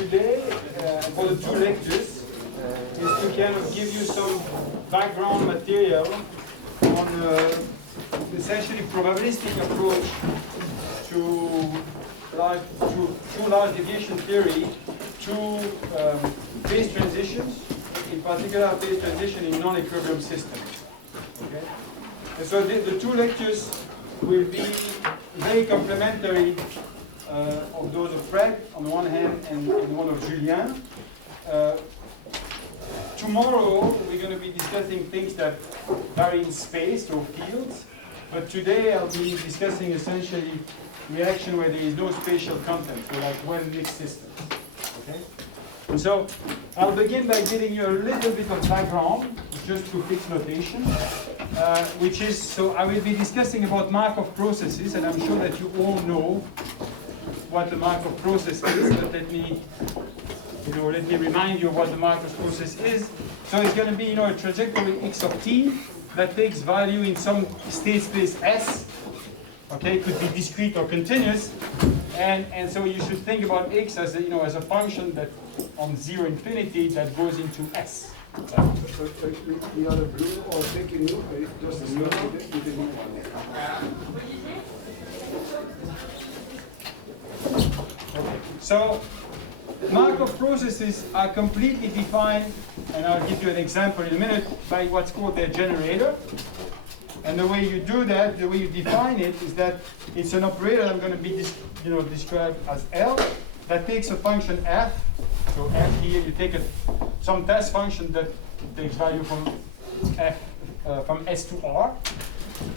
today, for the two lectures, is to kind of give you some background material on essentially probabilistic approach to large deviation theory to phase transitions, in particular phase transition in non-equilibrium systems. Okay? And so the two lectures will be very complementary of those of Fred on the one hand and one of Julien. Tomorrow we're going to be discussing things that vary in space or fields, but today I'll be discussing essentially reaction where there is no spatial content, so like well-mixed systems. Okay? And so I'll begin by giving you a little bit of background, just to fix notation, which is, so I will be discussing about Markov processes, and I'm sure that you all know what the Markov process is, but let me remind you of what the Markov process is. So it's going to be, a trajectory x of t that takes value in some state space S. Okay, it could be discrete or continuous, and so you should think about x as as a function that on 0 infinity that goes into S. So the other blue or pink in you, just a blue with the new one. Okay. So Markov processes are completely defined, and I'll give you an example in a minute, by what's called their generator. And the way you do that, the way you define it, is that it's an operator I'm going to be described as L that takes a function f. So f here, you take some test function that takes value from f from S to R,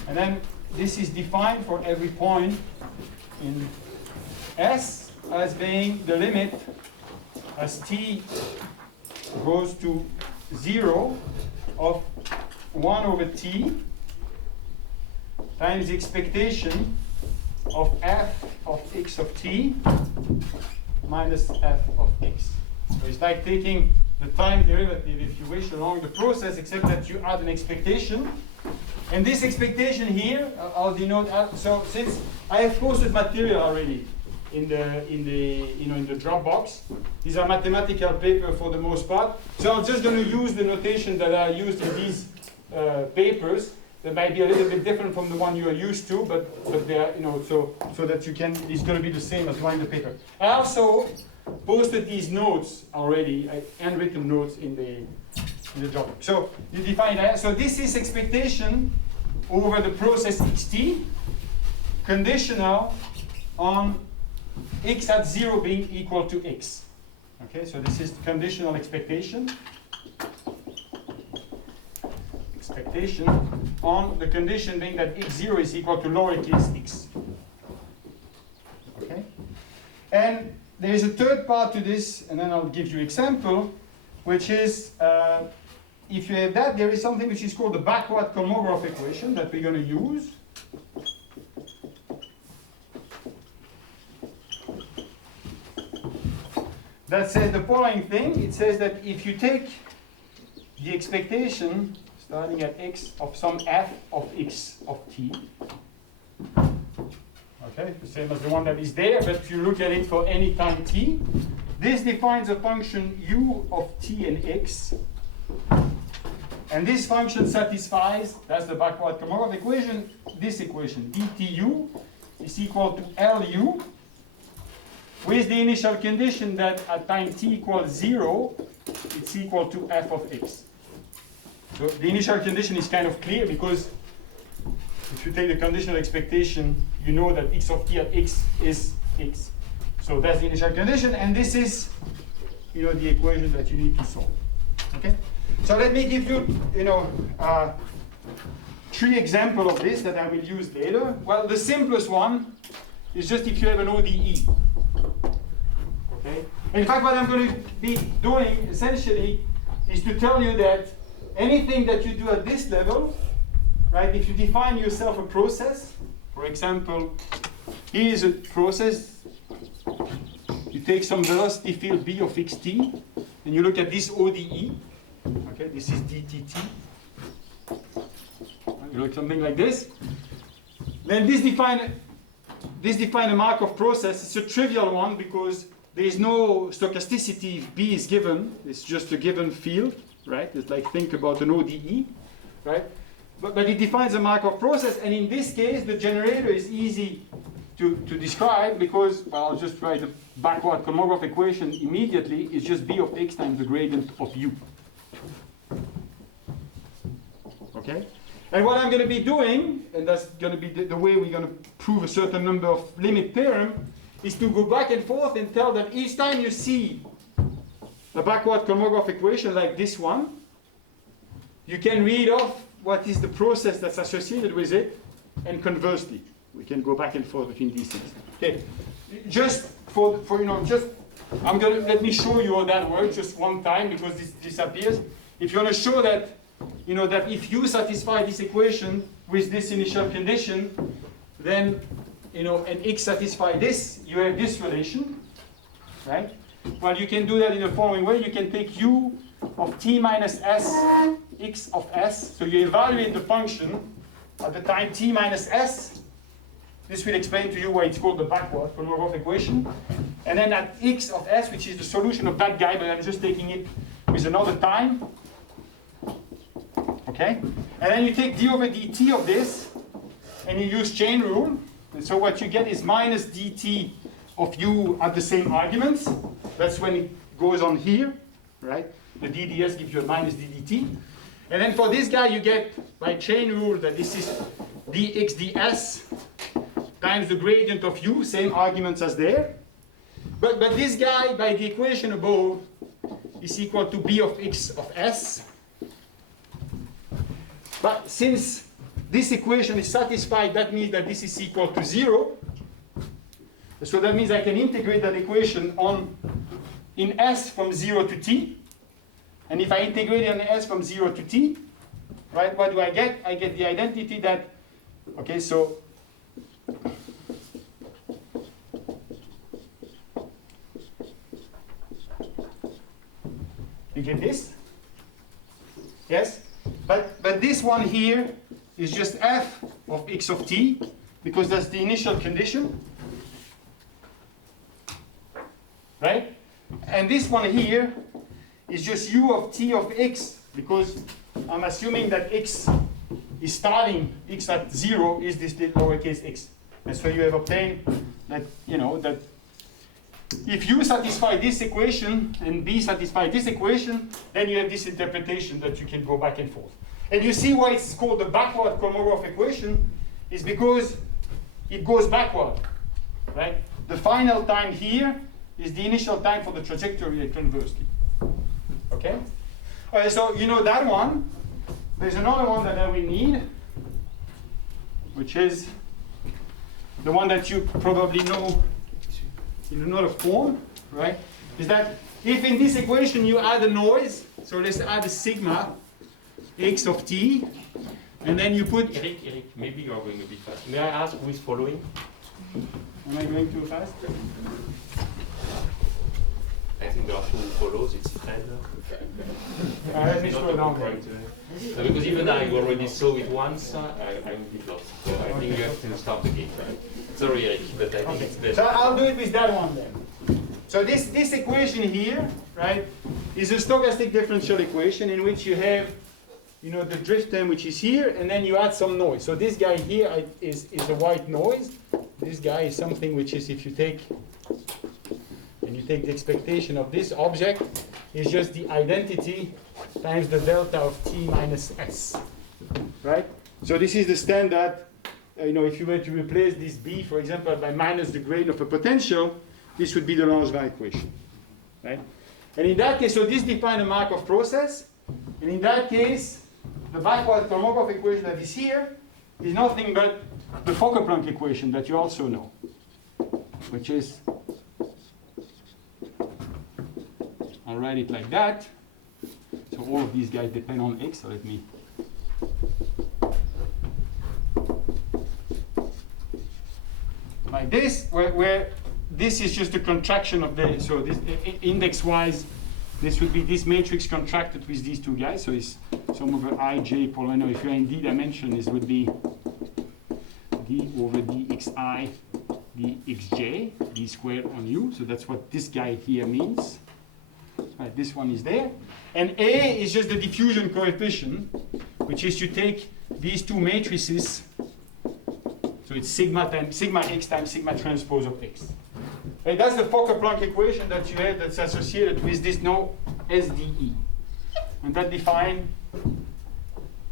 and then this is defined for every point in S as being the limit as t goes to 0 of 1 over t times the expectation of f of x of t minus f of x. So it's like taking the time derivative, if you wish, along the process, except that you add an expectation. And this expectation here, I'll denote. So since I have posted material already in the Dropbox, these are mathematical papers for the most part. So I'm just going to use the notation that I used in these papers. That might be a little bit different from the one you are used to, but they are, so that you can. It's going to be the same as one in the paper. I also posted these notes already, handwritten notes in the job. So you define that. So this is expectation over the process xt, conditional on x at 0 being equal to x. Okay, so this is conditional expectation. Expectation on the condition being that x0 is equal to lowercase x. Okay, and there is a third part to this, and then I'll give you example, which is if you have that, there is something which is called the backward Kolmogorov equation that we're going to use. That says the following thing. It says that if you take the expectation starting at x of some f of x of t, okay, the same as the one that is there, but if you look at it for any time t, this defines a function u of t and x, and this function satisfies, that's the backward Kolmogorov equation, this equation, dtu is equal to lu, with the initial condition that at time t equals 0, it's equal to f of x. So the initial condition is kind of clear, because if you take the conditional expectation, you know that x of t at x is x. So that's the initial condition, and this is, the equation that you need to solve. Okay. So let me give you, 3 examples of this that I will use later. Well, the simplest one is just if you have an ODE. Okay. In fact, what I'm going to be doing essentially is to tell you that anything that you do at this level, right, if you define yourself a process, for example, here is a process, you take some velocity field b of xt, and you look at this ODE, okay, this is dtt, you look something like this, then this define a Markov process. It's a trivial one because there is no stochasticity if B is given. It's just a given field, right? It's like think about an ODE, right? But it defines a Markov process, and in this case, the generator is easy to describe because, well, I'll just write the backward Kolmogorov equation immediately. It's just B of x times the gradient of U. Okay? And what I'm going to be doing, and that's going to be the way we're going to prove a certain number of limit theorem, is to go back and forth and tell that each time you see a backward Kolmogorov equation like this one, you can read off what is the process that's associated with it, and conversely, we can go back and forth between these things. Okay, just for let me show you how that works just one time because this disappears. If you want to show that, that if you satisfy this equation with this initial condition, then, and x satisfy this, you have this relation, right? Well, you can do that in the following way. You can take u of t minus s, x of s. So you evaluate the function at the time t minus s. This will explain to you why it's called the backward Kolmogorov equation. And then at x of s, which is the solution of that guy, but I'm just taking it with another time. Okay? And then you take d over dt of this, and you use chain rule. And so what you get is minus dt of u at the same arguments. That's when it goes on here, right? The dds gives you a minus ddt. And then for this guy, you get, by chain rule, that this is dx ds times the gradient of u, same arguments as there. But this guy, by the equation above, is equal to b of x of s. But since this equation is satisfied, that means that this is equal to 0. So that means I can integrate that equation in s from 0 to t. And if I integrate it in s from 0 to t, right, what do I get? I get the identity that, okay, so you get this? Yes? But this one here is just f of x of t, because that's the initial condition. Right? And this one here is just u of t of x, because I'm assuming that x is starting, x at 0 is this lowercase x. And so you have obtained that, that if you satisfy this equation and b satisfy this equation, then you have this interpretation that you can go back and forth. And you see why it's called the backward Kolmogorov equation is because it goes backward, right? The final time here is the initial time for the trajectory and conversely. Okay? All right, so you know that one. There's another one that we need, which is the one that you probably know in another form, right? Is that if in this equation you add a noise, so let's add a sigma x of t, and then you put... Eric, maybe you are going a bit fast. May I ask who is following? Am I going too fast? I think there are two who follows, it's Fred. Let me slow down. No, because even I already saw it once, I'm a bit lost. So I think you have to start again. Sorry, Eric, but I think it's better. So I'll do it with that one then. So this equation here, right, is a stochastic differential equation in which you have, the drift term which is here, and then you add some noise. So this guy here is the white noise. This guy is something which is, if you take the expectation of this object, is just the identity times the delta of t minus s, right? So this is the standard, if you were to replace this b, for example, by minus the gradient of a potential, this would be the Langevin equation, right? And in that case, so this defines a Markov process, and in that case, the backward Kolmogorov equation that is here is nothing but the Fokker-Planck equation that you also know, which is, I'll write it like that. So all of these guys depend on x, so let me. Like this, where this is just a contraction of the, so this index-wise, this would be this matrix contracted with these two guys, so it's sum over ij polynomial. If you're in d dimension, this would be d over dxi the xj, d squared on u. So that's what this guy here means. Right, this one is there. And A is just the diffusion coefficient, which is you take these two matrices. So it's sigma x times sigma transpose of x. And that's the Fokker-Planck equation that you have that's associated with this no SDE. And that defines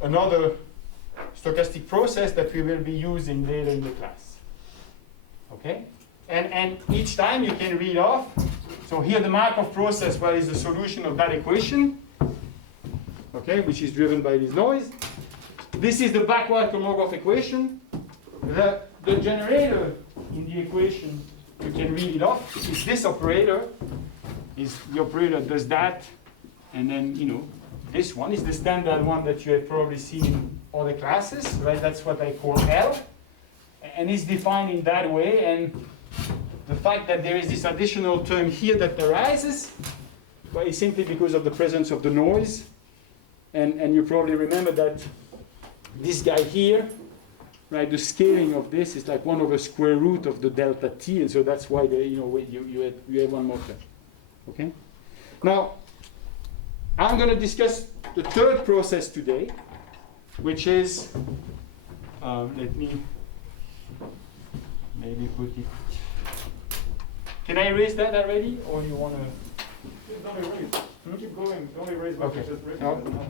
another stochastic process that we will be using later in the class. Okay? And each time you can read off. So here the Markov process, well, is the solution of that equation, okay, which is driven by this noise. This is the backward Kolmogorov equation. The generator in the equation, you can read it off, is this operator. Is the operator does that, and then, you know, this one is the standard one that you have probably seen in other classes, right? That's what I call L. And it's defined in that way, and the fact that there is this additional term here that arises, well, is simply because of the presence of the noise. And you probably remember that this guy here, right, the scaling of this is like 1 over square root of the delta t, and so that's why you have one more term. Okay? Now, I'm going to discuss the third process today, which is, let me maybe put it. Can I erase that already, or you want to? Don't erase. Keep going. Don't erase. Okay. Just break No. it. Yeah.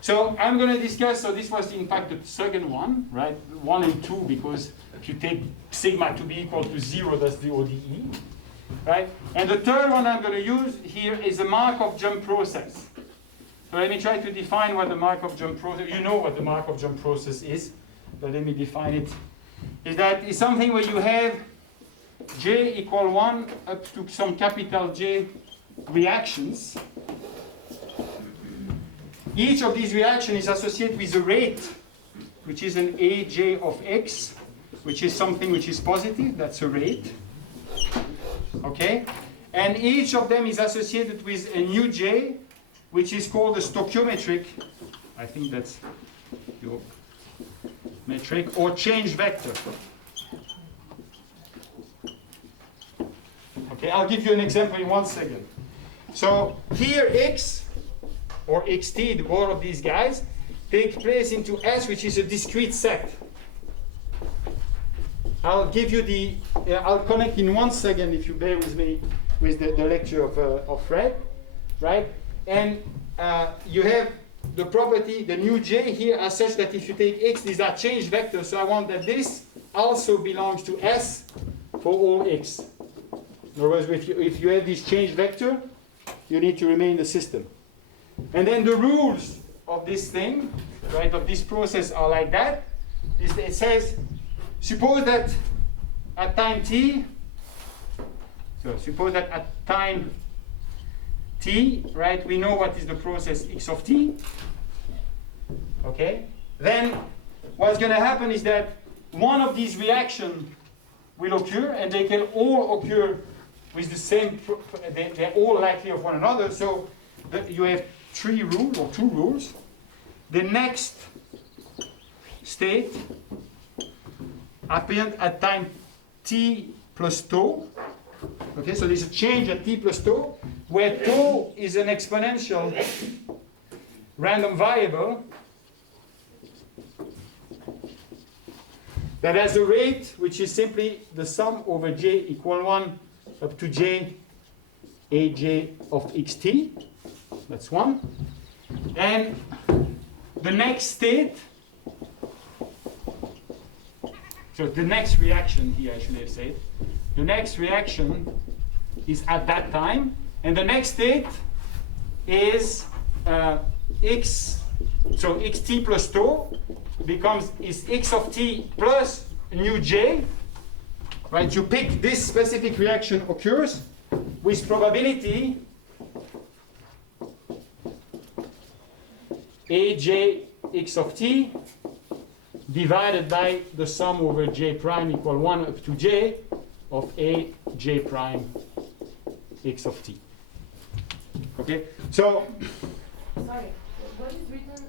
So I'm going to discuss, so this was in fact the second one, right? 1 and 2, because if you take sigma to be equal to 0, that's the ODE, right? And the third one I'm going to use here is a Markov jump process. So let me try to define what the Markov jump process, you know what the Markov jump process is, but let me define it. Is that is something where you have j equal 1 up to some capital J reactions. Each of these reactions is associated with a rate, which is an Aj of x, which is something which is positive, that's a rate. Okay? And each of them is associated with a new j, which is called a stoichiometric, I think that's your metric, or change vector. Okay, I'll give you an example in 1 second. So here x, or xt, the all of these guys, take place into S, which is a discrete set. I'll give you the, I'll connect in 1 second, if you bear with me, with the lecture of Fred, right? And you have the property, the new j here, as such that if you take x, these are change vectors, so I want that this also belongs to S for all x. In other words, if you have this change vector, you need to remain the system. And then the rules of this thing, right, of this process are like that. It says, suppose that at time t, so suppose that at time t, right, we know what is the process x of t. Okay? Then what's going to happen is that one of these reactions will occur, and they can all occur with the same, they're all likely of one another. So you have 3 rules, or 2 rules. The next state happened at time t plus tau. Okay, so there's a change at t plus tau, where tau is an exponential random variable that has a rate which is simply the sum over j equal 1 up to j aj of xt. That's 1. And the next state, so the next reaction here, I should have said, the next reaction is at that time, and the next state is x, so xt plus tau is x of t plus new j, right? You pick this specific reaction occurs with probability aj x of t divided by the sum over j prime equal 1 up to j of a j prime x of t. Okay, so sorry, what is written?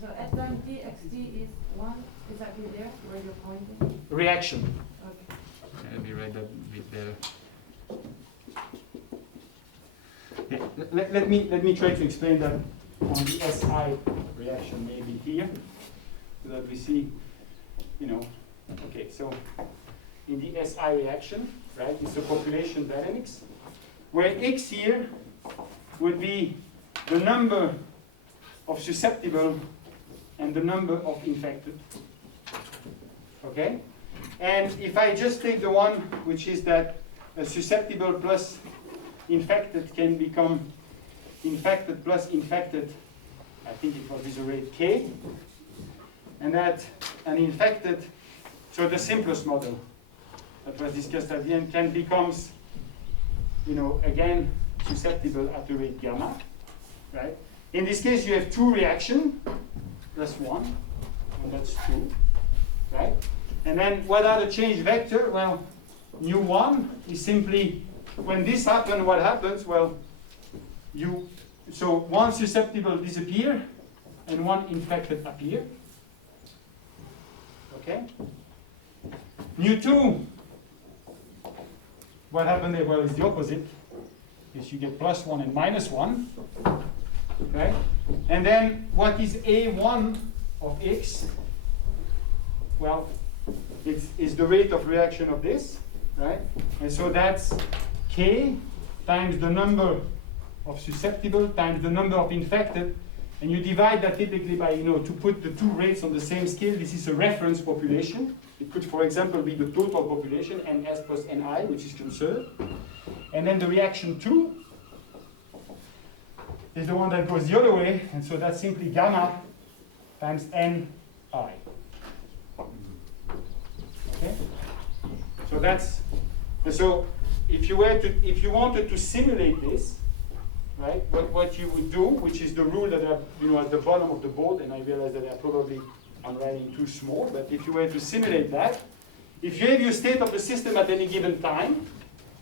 So at time t xt is 1 exactly there where you're pointing. reaction. Okay. let me write that a bit better. Yeah, let me try to explain that on the SI reaction maybe here, so that we see, you know, okay, so in the SI reaction, right, it's a population dynamics, where X here would be the number of susceptible and the number of infected, okay? And if I just take the one which is that susceptible plus infected can become infected plus infected, I think it was with a rate K, and that an infected, so the simplest model that was discussed at the end can becomes, you know, again susceptible at the rate gamma, right? In this case you have two reactions, plus one, and that's true, right? And then what are the change vector? Well, nu one is simply, when this happens, what happens? Well, so one susceptible disappear and one infected appear. Okay? Nu two, what happened there? Well, it's the opposite. Is you get plus one and minus one. Okay? And then what is A1 of X? Well, it's the rate of reaction of this, right? And so that's K times the number of susceptible times the number of infected, and you divide that typically by, you know, to put the two rates on the same scale. This is a reference population. It could, for example, be the total population, NS plus NI, which is conserved. And then the reaction 2 is the one that goes the other way, and so that's simply gamma times NI. Okay? So that's, and so if you wanted to simulate this, right, what you would do, which is the rule that are, you know, at the bottom of the board, and I realize that I'm writing too small, but if you were to simulate that, if you have your state of the system at any given time,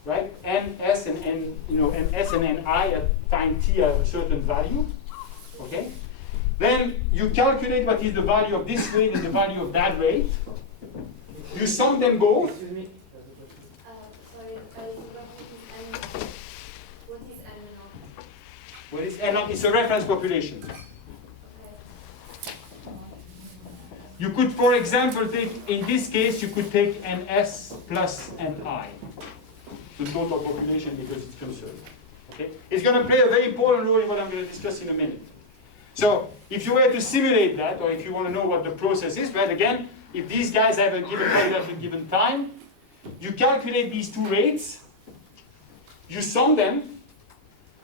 right, NS and N, you know, NS and NI at time t have a certain value, okay, then you calculate what is the value of this rate and the value of that rate. You sum them both. Sorry, what is N naught? What is N naught? It's a reference population. You could, for example, take, in this case, you could take NS plus NI, the total population, because it's conserved. Okay? It's going to play a very important role in what I'm going to discuss in a minute. So, if you were to simulate that, or if you want to know what the process is, right, again, if these guys have a given value at a given time, you calculate these two rates, you sum them,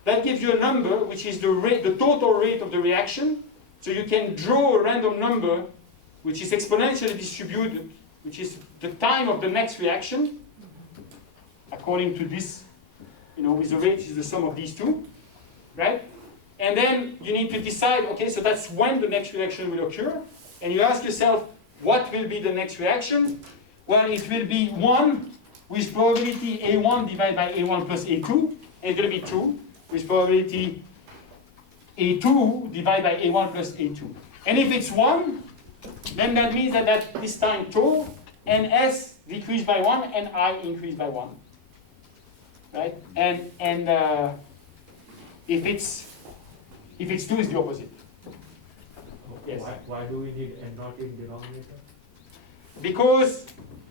that gives you a number, which is the rate, the total rate of the reaction. So you can draw a random number, which is exponentially distributed, which is the time of the next reaction, according to this, you know, with the rate is the sum of these two, right? And then you need to decide, okay, so that's when the next reaction will occur, and you ask yourself, what will be the next reaction? Well, it will be 1 with probability A1 divided by A1 plus A2, and it's going to be 2 with probability A2 divided by A1 plus A2. And if it's 1, then that means that at this time tau, NS decreased by 1 and I increased by 1. Right? And if it's 2, it's the opposite. Yes. Why do we need N naught in denominator? Because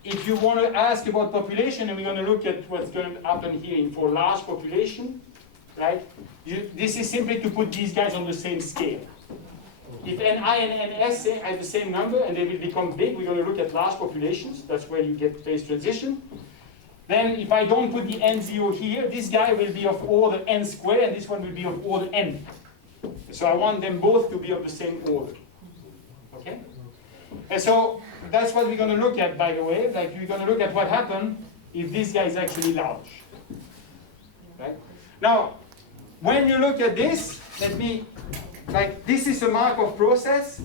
if you want to ask about population, and we're going to look at what's going to happen here for large population, right? This is simply to put these guys on the same scale. If NI and NS have the same number and they will become big, we're going to look at large populations. That's where you get phase transition. Then if I don't put the N0 here, this guy will be of order N squared, and this one will be of order N. So I want them both to be of the same order. Okay? And so that's what we're going to look at, by the way. Like, we're going to look at what happens if this guy is actually large. Right? Now, when you look at this, this is a Markov process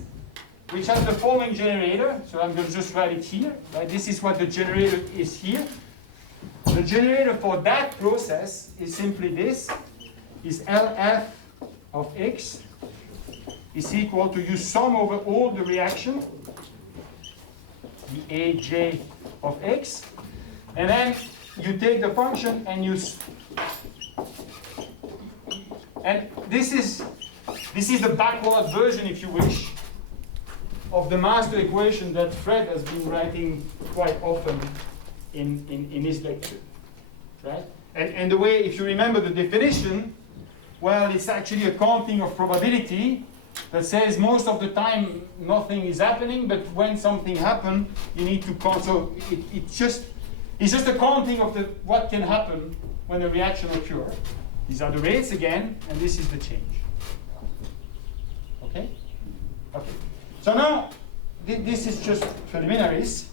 which has the following generator. So I'm going to just write it here. Right? This is what the generator is here. The generator for that process is simply this, is LF of X is equal to, you sum over all the reaction, the AJ of X, And then you take the function and and this is the backward version, if you wish, of the master equation that Fred has been writing quite often in his lecture, right? And the way, if you remember the definition, well, it's actually a counting of probability that says most of the time nothing is happening, but when something happens, you need to count. So it's just a counting of what can happen when a reaction occurs. These are the rates again, and this is the change. Okay? Okay. So now, this is just preliminaries.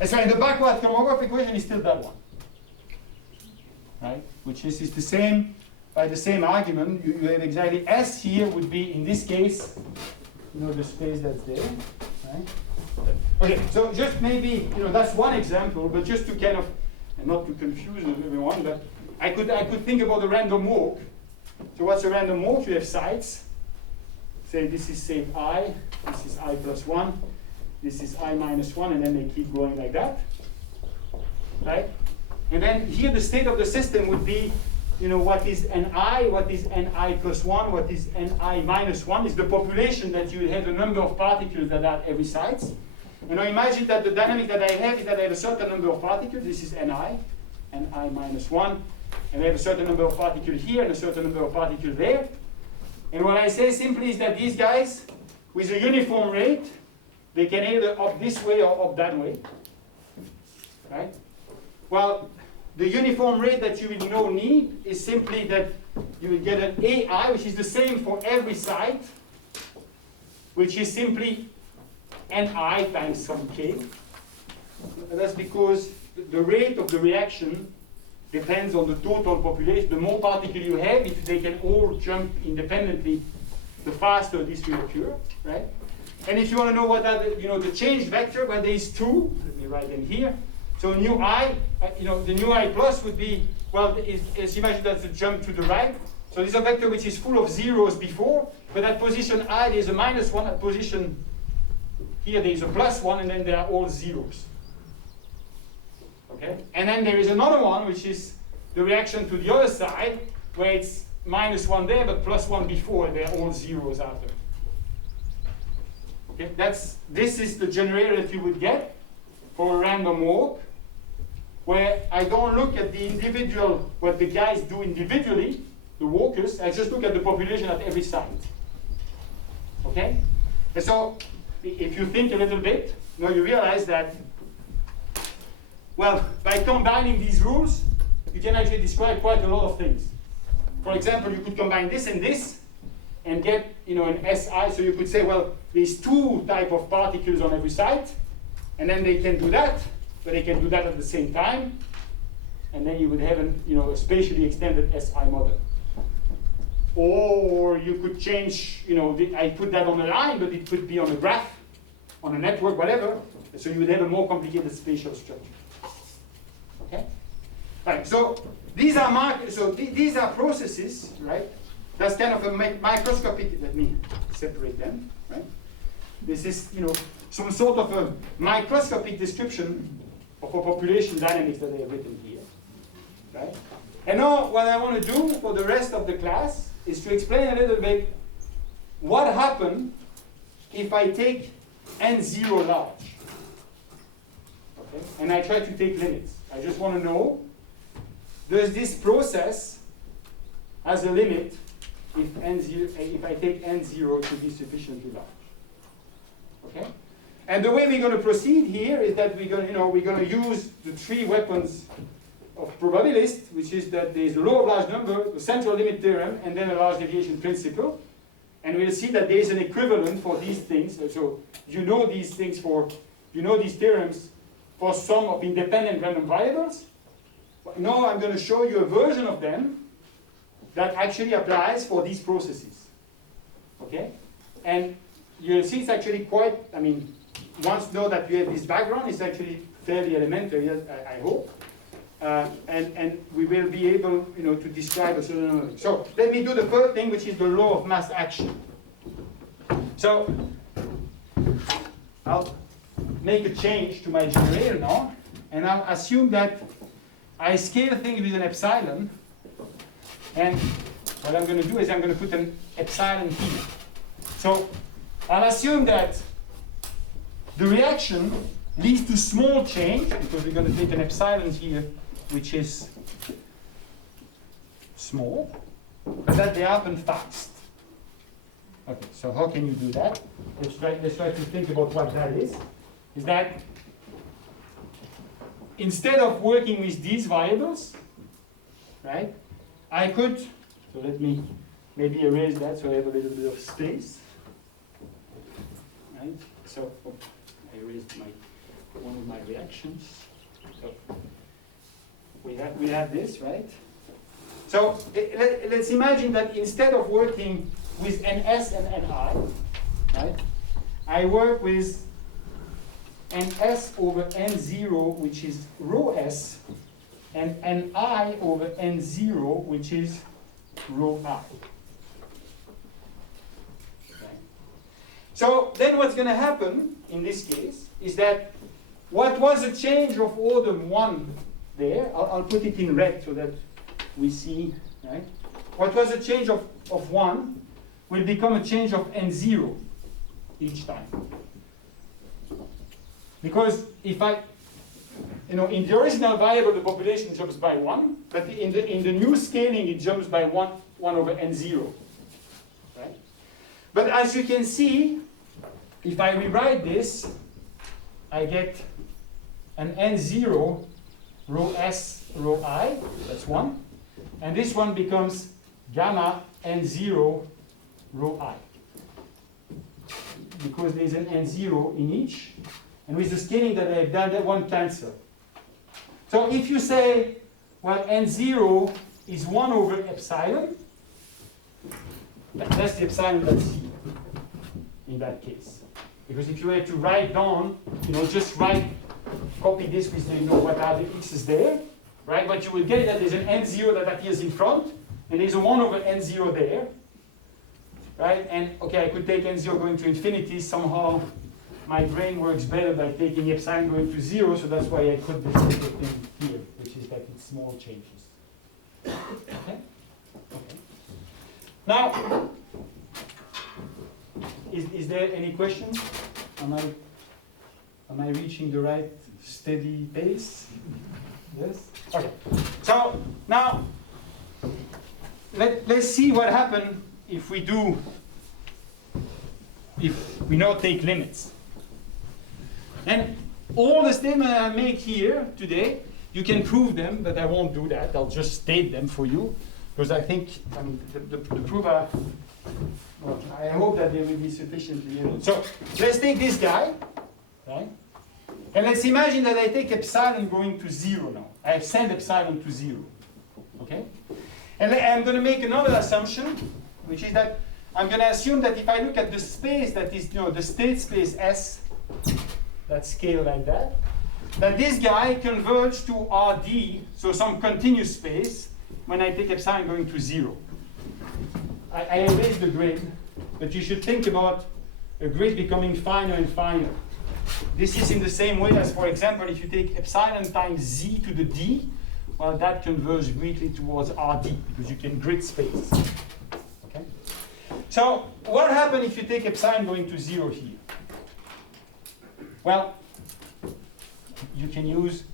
And so in the backward chromograph equation is still that one. Right? Which is the same, by the same argument, you have exactly S here would be, in this case, the space that's there. Right? Okay, so just maybe, that's one example, but just to kind of, and not to confuse everyone, but I could think about a random walk. So what's a random walk? You have sites. Say this is say I, this is I plus 1, this is I minus 1, and then they keep going like that. Right? And then here the state of the system would be, what is Ni, what is Ni plus 1, what is Ni minus 1, is the population that you have the number of particles that are at every site. And now imagine that the dynamic that I have is that I have a certain number of particles, this is Ni minus 1, and I have a certain number of particles here and a certain number of particles there. And what I say simply is that these guys, with a uniform rate, they can either up this way or up that way. Right? Well, the uniform rate that you will need is simply that you will get an AI, which is the same for every site, which is simply Ni times some k. And that's because the rate of the reaction depends on the total population. The more particles you have, if they can all jump independently, the faster this will occur, right? And if you want to know what are the change vector, well, there is two. Let me write them here. So nu I, the nu I plus would be, well, is imagine that's a jump to the right. So this is a vector which is full of zeros before, but at position I there's a minus 1, at position here there is a plus 1, and then they are all zeros. Okay? And then there is another one, which is the reaction to the other side, where it's minus 1 there, but plus 1 before, and they're all zeros after. Okay? This is the generator that you would get for a random walk, where I don't look at the individual, what the guys do individually, the walkers, I just look at the population at every site. Okay? And so, if you think a little bit, you realize that, well, by combining these rules, you can actually describe quite a lot of things. For example, you could combine this and get, an SI. So you could say, well, there's two type of particles on every site, and then they can do that, but they can do that at the same time, and then you would have a spatially extended SI model. Or you could change, I put that on a line, but it could be on a graph, on a network, whatever. So you would have a more complicated spatial structure. Okay? Right. So these are these are processes, right? That's kind of a microscopic. Let me separate them. Right. This is some sort of a microscopic description of a population dynamics that I have written here. Right. And now what I want to do for the rest of the class is to explain a little bit what happens if I take n0 large. Okay? And I try to take limits. I just want to know, does this process has a limit if I take n0 to be sufficiently large? Okay? And the way we're going to proceed here is that we're going to use the three weapons of probabilist, which is that there is a law of large number, the central limit theorem, and then a large deviation principle. And we'll see that there is an equivalent for these things. So these things these theorems for some of independent random variables. But now I'm going to show you a version of them that actually applies for these processes. Okay? And you'll see it's actually quite, once you know that you have this background, it's actually fairly elementary, I hope. And we will be able, to describe a certain number. So let me do the first thing, which is the law of mass action. So I'll make a change to my generator now. and I'll assume that I scale things with an epsilon, and what I'm going to do is I'm going to put an epsilon here. So I'll assume that the reaction leads to small change, because we're going to take an epsilon here, which is small, but that they happen fast. Okay, so how can you do that? Let's try to think about what that is. Is that instead of working with these variables, right, I could, so let me maybe erase that so I have a little bit of space. Right? So I erased one of my reactions. So we have this, right? So let's imagine that instead of working with ns and ni, right, I work with ns over n0, which is rho s, and ni over n0, which is rho I. Okay. So then what's going to happen in this case is that what was a change of order 1 there, I'll put it in red so that we see, right? What was a change of 1 will become a change of n0 each time. Because if in the original variable the population jumps by 1, but in the new scaling it jumps by 1 over n0. Right? But as you can see, if I rewrite this, I get an n0 rho s rho I, that's 1. And this one becomes gamma n0 rho I. Because there's an n0 in each. And with the scaling that I've done, that one cancel. So if you say, well, n0 is 1 over epsilon, that's the epsilon that's here in that case. Because if you were to write down, just copy this with what are the x's there, right? But you will get that there's an n0 that appears in front, and there's a 1 over n0 there, right? And okay, I could take n0 going to infinity. Somehow my brain works better by taking epsilon going to 0, so that's why I put this little thing here, which is that it's small changes. Okay? Okay. Now, is there any questions? Am I reaching the right steady pace? Yes? Okay. So now let's see what happens if we now take limits. And all the statements I make here today, you can prove them, but I won't do that. I'll just state them for you, because I think the proof are, well, I hope that they will be sufficiently. So let's take this guy, right? And let's imagine that I take epsilon going to 0 now. I send epsilon to 0. Okay? And I'm going to make another assumption, which is that I'm going to assume that if I look at the space that is, the state space S, that scale like that this guy converges to RD, so some continuous space, when I take epsilon going to 0. I erase the grid, but you should think about a grid becoming finer and finer. This is in the same way as, for example, if you take epsilon times z to the d, well, that converges greatly towards RD, because you can grid space. Okay? So what happens if you take epsilon going to 0 here? Well, you can use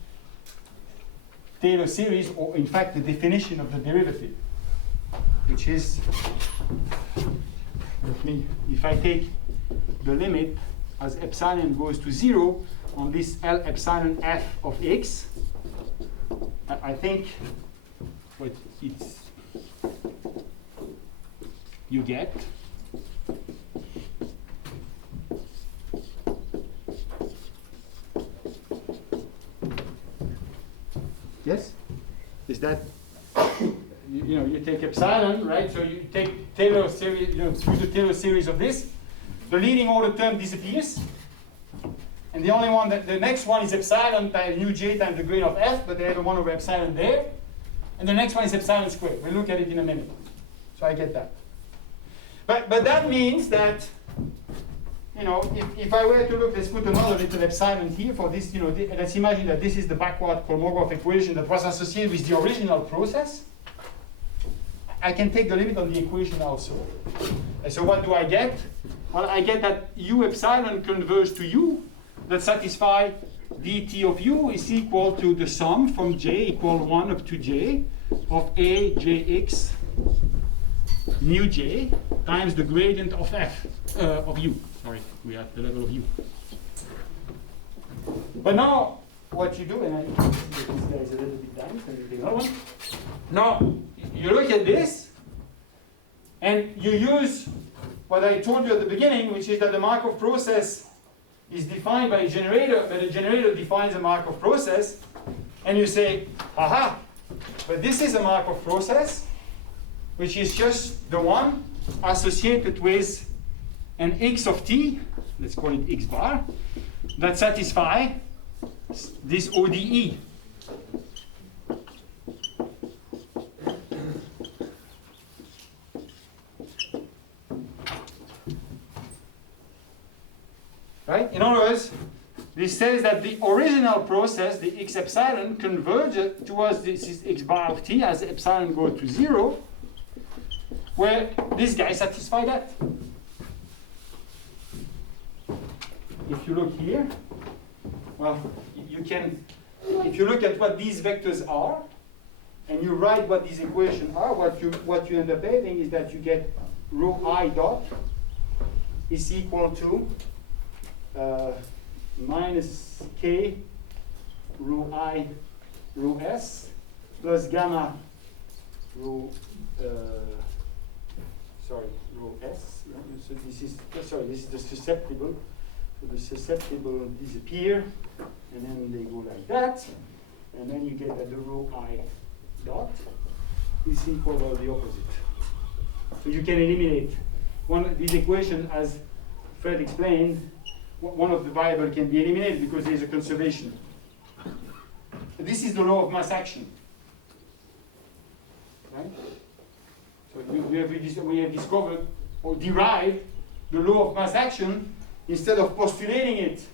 Taylor series, or in fact the definition of the derivative, which is, if I take the limit as epsilon goes to 0 on this L epsilon f of x, I think what you get yes, is that you take epsilon, right? So you take Taylor series, through the Taylor series of this, the leading order term disappears, and the only one the next one is epsilon times nu j times the grade of f, but they have a 1 over epsilon there, and the next one is epsilon squared. We'll look at it in a minute. So I get that. But that means that you know, if I were to look, let's put another little epsilon here for this, you know, let's imagine that this is the backward Kolmogorov equation that was associated with the original process. I can take the limit on the equation also. And so what do I get? Well, I get that u epsilon converges to u that satisfy dt of u is equal to the sum from j equal 1 up to j of a jx mu j times the gradient of f of u. Sorry, we are at the level of u. But now what you do, and I think this guy is a little bit down, so you take another one. Now you look at this and you use what I told you at the beginning, which is that the Markov process is defined by a generator, but a generator defines a Markov process, and you say, aha, but this is a Markov process, which is just the one associated with an x of t, let's call it x bar, that satisfy this ODE. Right? In other words, this says that the original process, the x epsilon, converges towards this x bar of t as epsilon goes to 0, where this guy satisfies that. If you look here, well, you can, if you look at what these vectors are, and you write what these equations are, what you end up having is that you get rho I dot is equal to minus k rho I rho s plus gamma rho rho s. So this is this is the susceptible. So the susceptible disappear, and then they go like that, and then you get that the rho I dot is equal to the opposite. So you can eliminate one of these equations, as Fred explained. One of the variables can be eliminated because there is a conservation. This is the law of mass action. Right? So we have discovered or derived the law of mass action instead of postulating it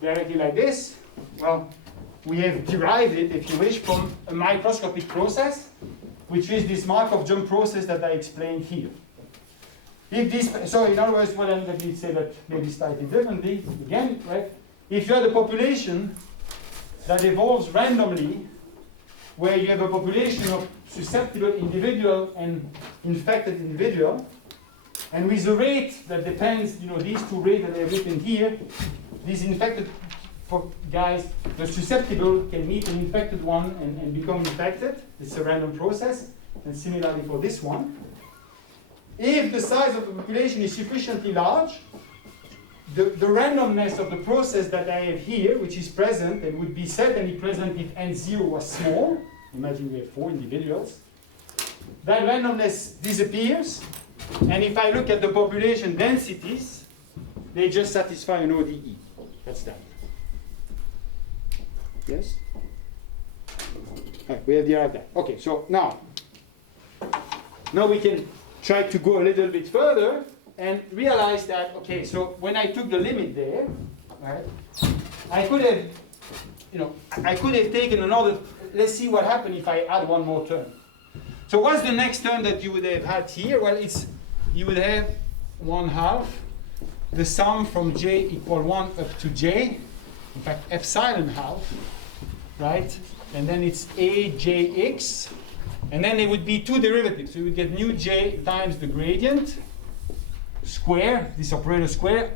directly like this. Well, we have derived it, if you wish, from a microscopic process, which is this Markov jump process that I explained here. If this, so in other words, well, let me say that maybe slightly differently again, right? If you have a population that evolves randomly, where you have a population of susceptible individual and infected individual, and with a rate that depends, you know, these two rates that I've written here, these infected guys, the susceptible can meet an infected one and become infected. It's a random process, and similarly for this one. If the size of the population is sufficiently large, the randomness of the process that I have here, which is present and would be certainly present if n0 was small, imagine we have 4 individuals, that randomness disappears, and if I look at the population densities, they just satisfy an ODE. That's that. Yes? Right, we have derived that. Okay, so now we can try to go a little bit further and realize that, okay, so when I took the limit there, right, I could have, you know, I could have taken another, let's see what happened if I add one more term. So what's the next term that you would have had here? Well, you would have 1/2 the sum from j equal 1 up to j, in fact epsilon half, right? And then it's ajx, and then there would be 2 derivatives. So you would get mu j times the gradient square, this operator square,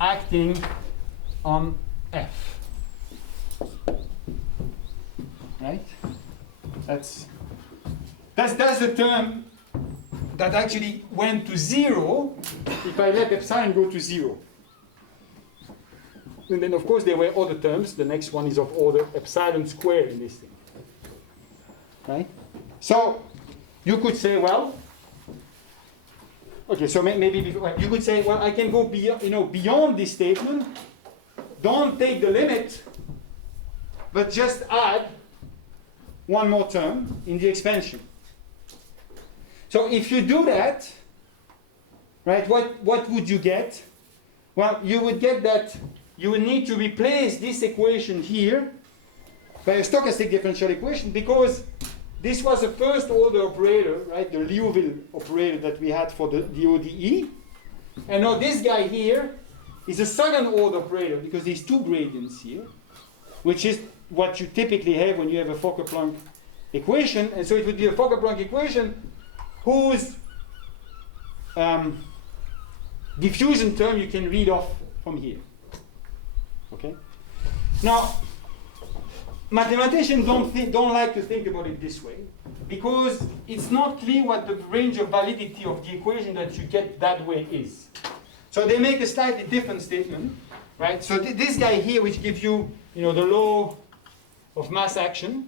acting on f. Right? That's the term that actually went to 0 if I let epsilon go to 0. And then of course there were other terms. The next one is of order epsilon squared in this thing. Right? So you could say, well, okay, so maybe you could say, well, I can go beyond this statement. Don't take the limit, but just add one more term in the expansion. So if you do that, right, what would you get? Well, you would get that you would need to replace this equation here by a stochastic differential equation, because this was a first order operator, right? The Liouville operator that we had for the ODE. And now this guy here is a second order operator, because there's two gradients here, which is what you typically have when you have a Fokker-Planck equation. And so it would be a Fokker-Planck equation whose diffusion term you can read off from here. Okay? Now, mathematicians don't like to think about it this way, because it's not clear what the range of validity of the equation that you get that way is. So they make a slightly different statement, right? So this guy here, which gives you, the law of mass action,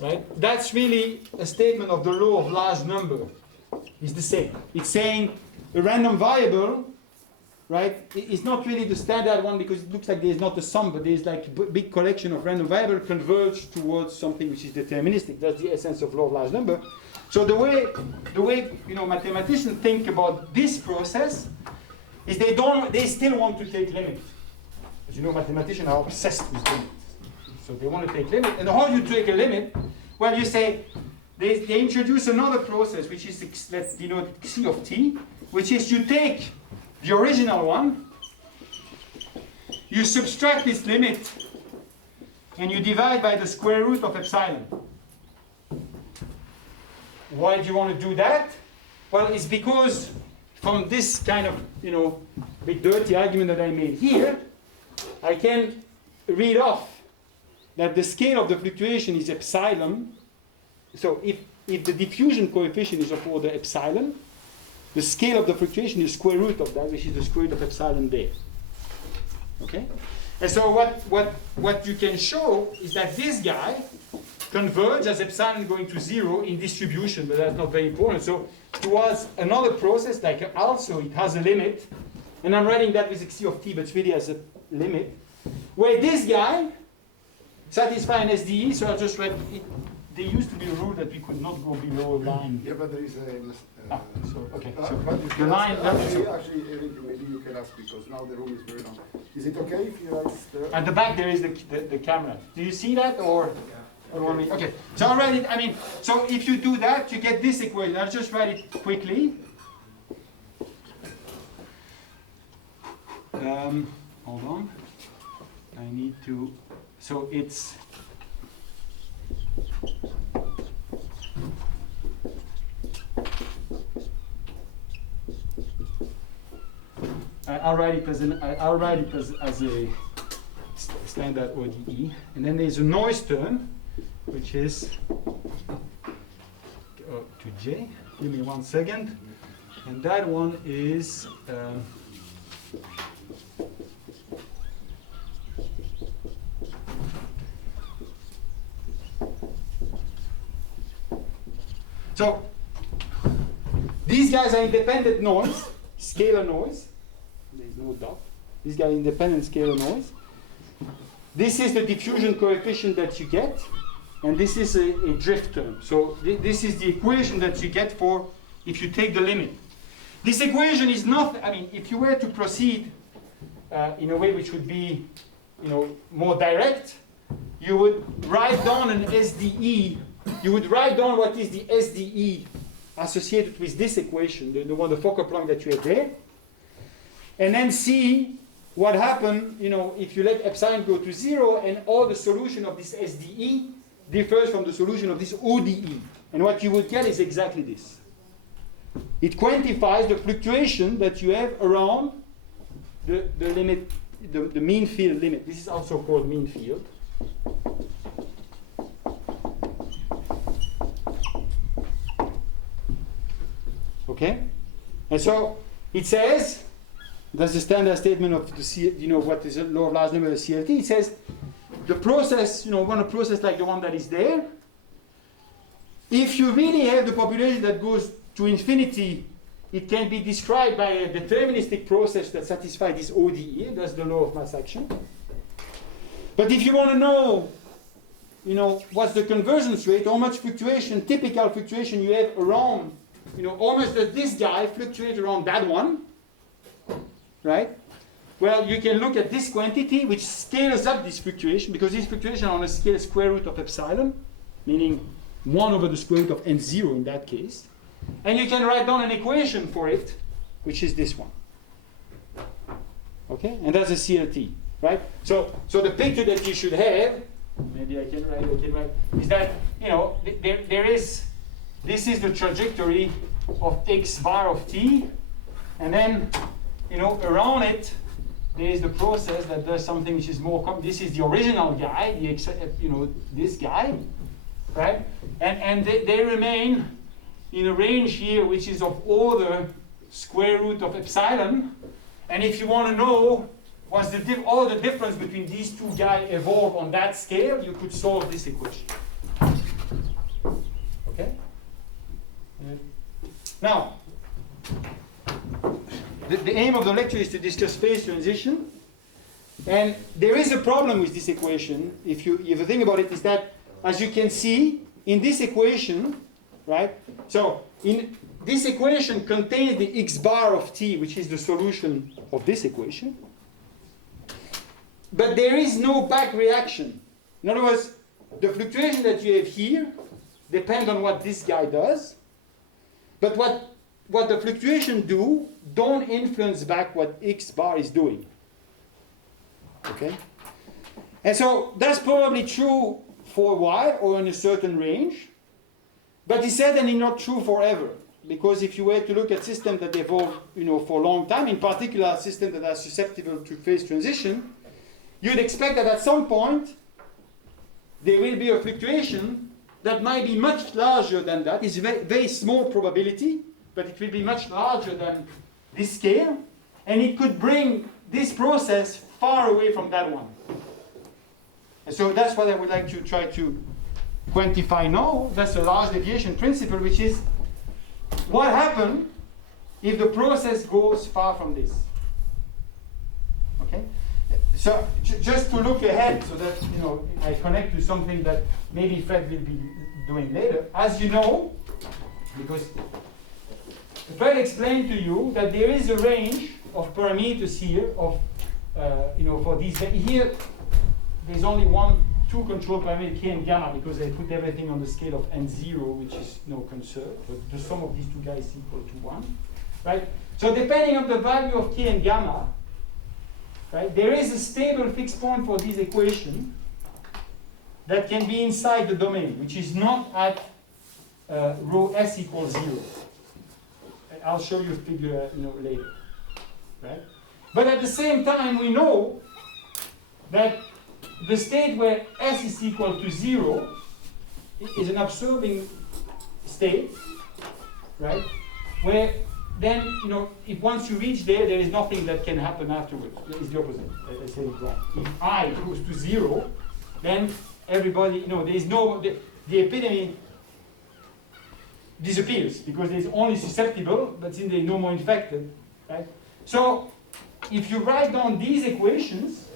right? That's really a statement of the law of large number. It's the same. It's saying a random variable, right? It's not really the standard one, because it looks like there's not a sum, but there's like a big collection of random variables converge towards something which is deterministic. That's the essence of law of large number. So the way mathematicians think about this process is they still want to take limit. As you know, mathematicians are obsessed with limit. So they want to take limit. And how do you take a limit? Well, you say they introduce another process, which is, let's denote it C of t, which is you take the original one, you subtract this limit, and you divide by the square root of epsilon. Why do you want to do that? Well, it's because from this kind of, bit dirty argument that I made here, I can read off that the scale of the fluctuation is epsilon. So if the diffusion coefficient is of order epsilon, the scale of the fluctuation is square root of that, which is the square root of epsilon there. Okay? And so what you can show is that this guy converges as epsilon going to 0 in distribution, but that's not very important. So towards another process, like also it has a limit, and I'm writing that with C of t, but it's really as a limit, where this guy satisfies an SDE, so I'll just write it. There used to be a rule that we could not go below a line. Yeah, but there is a... Okay. but So you the can line... ask, actually, Eric, maybe you can ask, because now the room is very long. Is it okay if you write there? At the back there is the camera. Do you see that, or... Okay. Okay, so I'll write it, so if you do that, you get this equation. I'll just write it quickly. Hold on. I need to, so it's, I'll write it as a standard ODE, and then there's a noise term, which is to J. Give me 1 second, and that one is so these guys are independent noise, scalar noise. There's no dot. These guys are independent scalar noise. This is the diffusion coefficient that you get, and this is a drift term. So this is the equation that you get for if you take the limit. This equation is not, if you were to proceed in a way which would be, more direct, you would write down an SDE. You would write down what is the SDE associated with this equation, the one, the Fokker-Planck that you have there, and then see what happened, if you let epsilon go to 0 and all the solution of this SDE differs from the solution of this ODE. And what you would get is exactly this. It quantifies the fluctuation that you have around the limit, the mean field limit. This is also called mean field. Okay? And so it says, that's the standard statement of the what is the law of large number of CLT. It says the process, want a process like the one that is there. If you really have the population that goes to infinity, it can be described by a deterministic process that satisfies this ODE. That's the law of mass action. But if you want to know, what's the convergence rate, how much fluctuation, typical fluctuation you have around how much does this guy fluctuate around that one, right? Well, you can look at this quantity, which scales up this fluctuation, because this fluctuation on a scale square root of epsilon, meaning 1 over the square root of n0 in that case. And you can write down an equation for it, which is this one. Okay? And that's a CLT, right? So the picture that you should have, maybe I can write, is that, this is the trajectory of x bar of t, and then, around it, there is the process that does something which is more this is the original guy, this guy, right? And they remain in a range here which is of order square root of epsilon. And if you want to know what's all the difference between these two guys evolve on that scale, you could solve this equation. Okay? Now, the aim of the lecture is to discuss phase transition. And there is a problem with this equation, if you think about it, is that, as you can see, in this equation, right? So, in this equation contains the x bar of t, which is the solution of this equation. But there is no back reaction. In other words, the fluctuation that you have here depends on what this guy does. But what the fluctuation don't influence back what x bar is doing. Okay? And so that's probably true for a while or in a certain range. But it's certainly not true forever. Because if you were to look at systems that evolve for a long time, in particular systems that are susceptible to phase transition, you'd expect that at some point there will be a fluctuation that might be much larger than that. It's a very, very small probability, but it will be much larger than this scale, and it could bring this process far away from that one. And so that's what I would like to try to quantify now. That's a large deviation principle, which is what happens if the process goes far from this. Okay? So just to look ahead, so that I connect to something that maybe Fred will be doing later. As you know, because Fred explained to you that there is a range of parameters here of for these. Here, there's only two control parameters, k and gamma, because I put everything on the scale of n0, which is no concern. But the sum of these two guys is equal to 1, right? So depending on the value of k and gamma, right, there is a stable fixed point for this equation that can be inside the domain, which is not at rho s equals 0. I'll show you a figure later, right? But at the same time, we know that the state where s is equal to 0 is an absorbing state, right? Where then, if once you reach there is nothing that can happen afterwards. It's the opposite. I say it wrong. If I goes to 0, then everybody, there is no, the epidemic disappears because there's only susceptible, but since there's no more infected, right? So, if you write down these equations,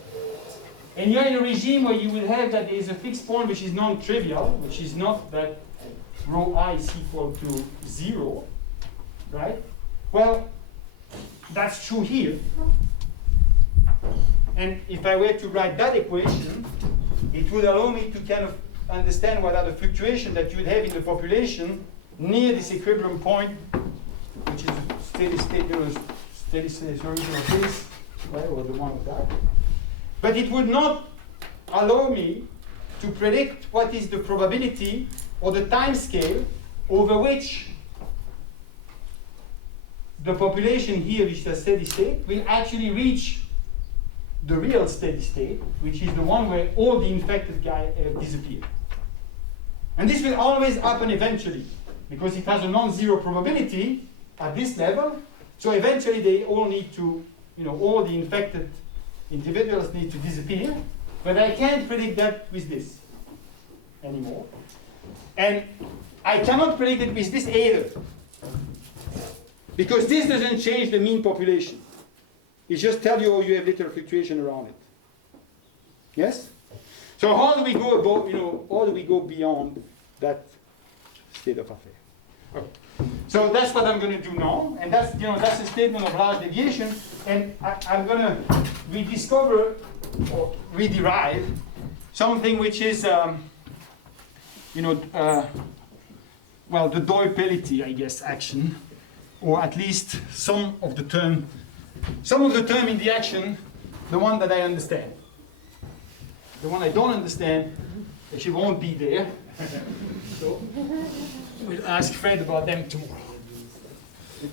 and you're in a regime where you will have that there is a fixed point which is non-trivial, which is not that rho I is equal to 0, right? Well, that's true here. And if I were to write that equation, it would allow me to kind of understand what are the fluctuations that you would have in the population near this equilibrium point, which is steady state, steady state solution of this, right, or the one of that. But it would not allow me to predict what is the probability or the time scale over which the population here, which is a steady state, will actually reach the real steady state, which is the one where all the infected guys disappear. And this will always happen eventually, because it has a non-zero probability at this level. So eventually they all need to, all the infected individuals need to disappear. But I can't predict that with this anymore. And I cannot predict it with this either, because this doesn't change the mean population. It just tells you you have little fluctuation around it. Yes? So how do we go about, how do we go beyond that state of affairs? So that's what I'm going to do now, and that's that's a statement of large deviation, and I'm going to rediscover or rederive something which is well, the doability, I guess, action, or at least some of the term in the action, the one that I understand. The one I don't understand, she won't be there. So we'll ask Fred about them tomorrow.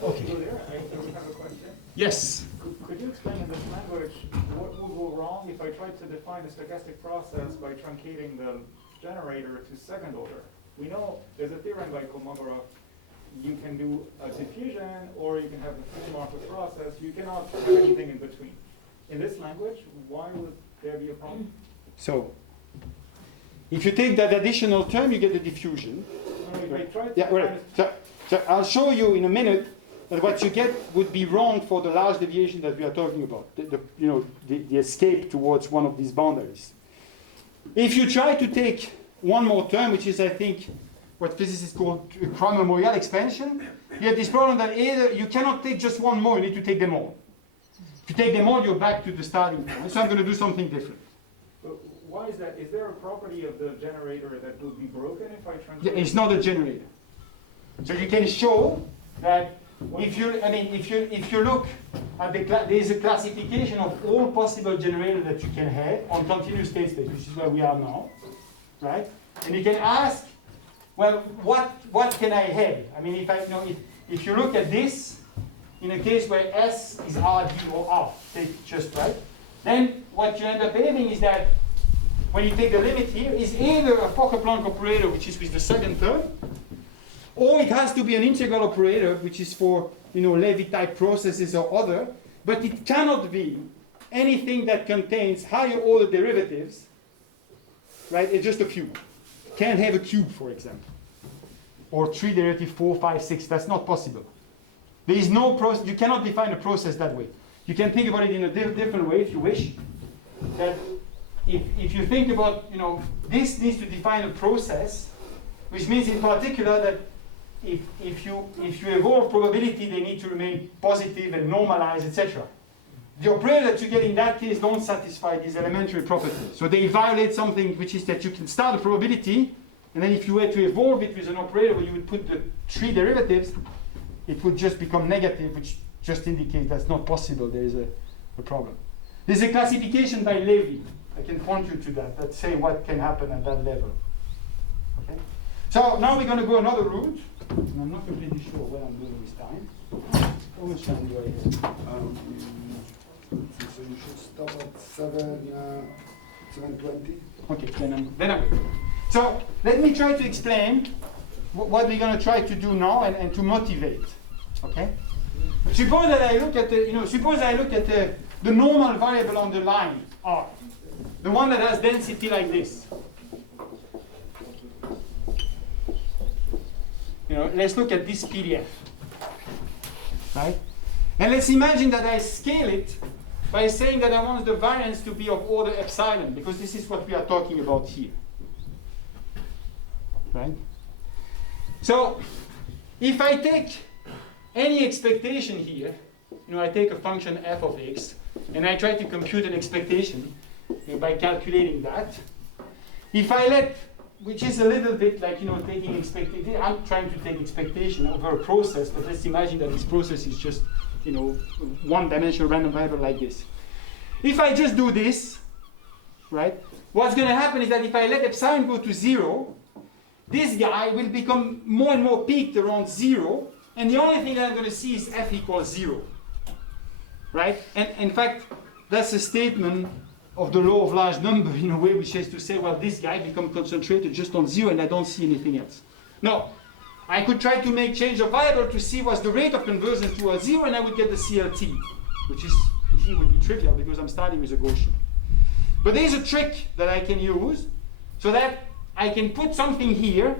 Okay. I have a question. Yes. Could you explain in this language what will go wrong if I try to define a stochastic process by truncating the generator to second order? We know there's a theorem by Kolmogorov. You can do a diffusion or you can have the full Markov process. You cannot have anything in between. In this language, why would there be a problem? So, if you take that additional term, you get the diffusion. No, if I try to Yeah, right. So I'll show you in a minute that what you get would be wrong for the large deviation that we are talking about. The escape towards one of these boundaries. If you try to take one more term, which is, I think, what physicists call Kramer-Moyal expansion, you have this problem that either you cannot take just one more, you need to take them all. If you take them all, you're back to the starting point. So I'm going to do something different. But why is that? Is there a property of the generator that would be broken if I truncate? Yeah, it's not a generator. So you can show that if you look at there is a classification of all possible generators that you can have on continuous state space, which is where we are now, right? And you can ask, well, what can I have? I mean, if you look at this, in a case where S is RD or R, take just right, then what you end up having is that when you take the limit here, is either a Fokker-Planck operator, which is with the second term, or it has to be an integral operator, which is for Levy-type processes or other, but it cannot be anything that contains higher order derivatives, right? It's just a few. Can't have a cube, for example, or 3 derivative 4, 5, 6. That's not possible. There is no process. You cannot define a process that way. You can think about it in a different way if you wish. That if you think about, this needs to define a process, which means in particular that if you evolve probability, they need to remain positive and normalized, etc. The operators that you get in that case don't satisfy these elementary properties. So they violate something, which is that you can start a probability, and then if you were to evolve it with an operator where you would put the 3 derivatives, it would just become negative, which just indicates that's not possible. There is a problem. There's a classification by Levy. I can point you to that say what can happen at that level. Okay? So now we're going to go another route. And I'm not completely sure what I'm doing this time. How much time do I have? So you should stop at 7:20. Okay, then I'm good. So let me try to explain what we're going to try to do now and to motivate. Okay? Suppose that I look at the normal variable on the line R, the one that has density like this. Let's look at this PDF, right? And let's imagine that I scale it by saying that I want the variance to be of order epsilon, because this is what we are talking about here, right? So if I take any expectation here, I take a function f of x, and I try to compute an expectation by calculating that. If I let, which is a little bit like, taking expectation, I'm trying to take expectation over a process, but let's imagine that this process is just, one-dimensional random variable like this. If I just do this, right, what's going to happen is that if I let epsilon go to 0, this guy will become more and more peaked around 0, and the only thing that I'm going to see is f equals 0, right? And in fact, that's a statement of the law of large number in a way, which is to say, well, this guy becomes concentrated just on 0 and I don't see anything else. Now, I could try to make change of variable to see what's the rate of convergence towards 0, and I would get the CLT, which is, here would be trivial because I'm starting with a Gaussian. But there's a trick that I can use so that I can put something here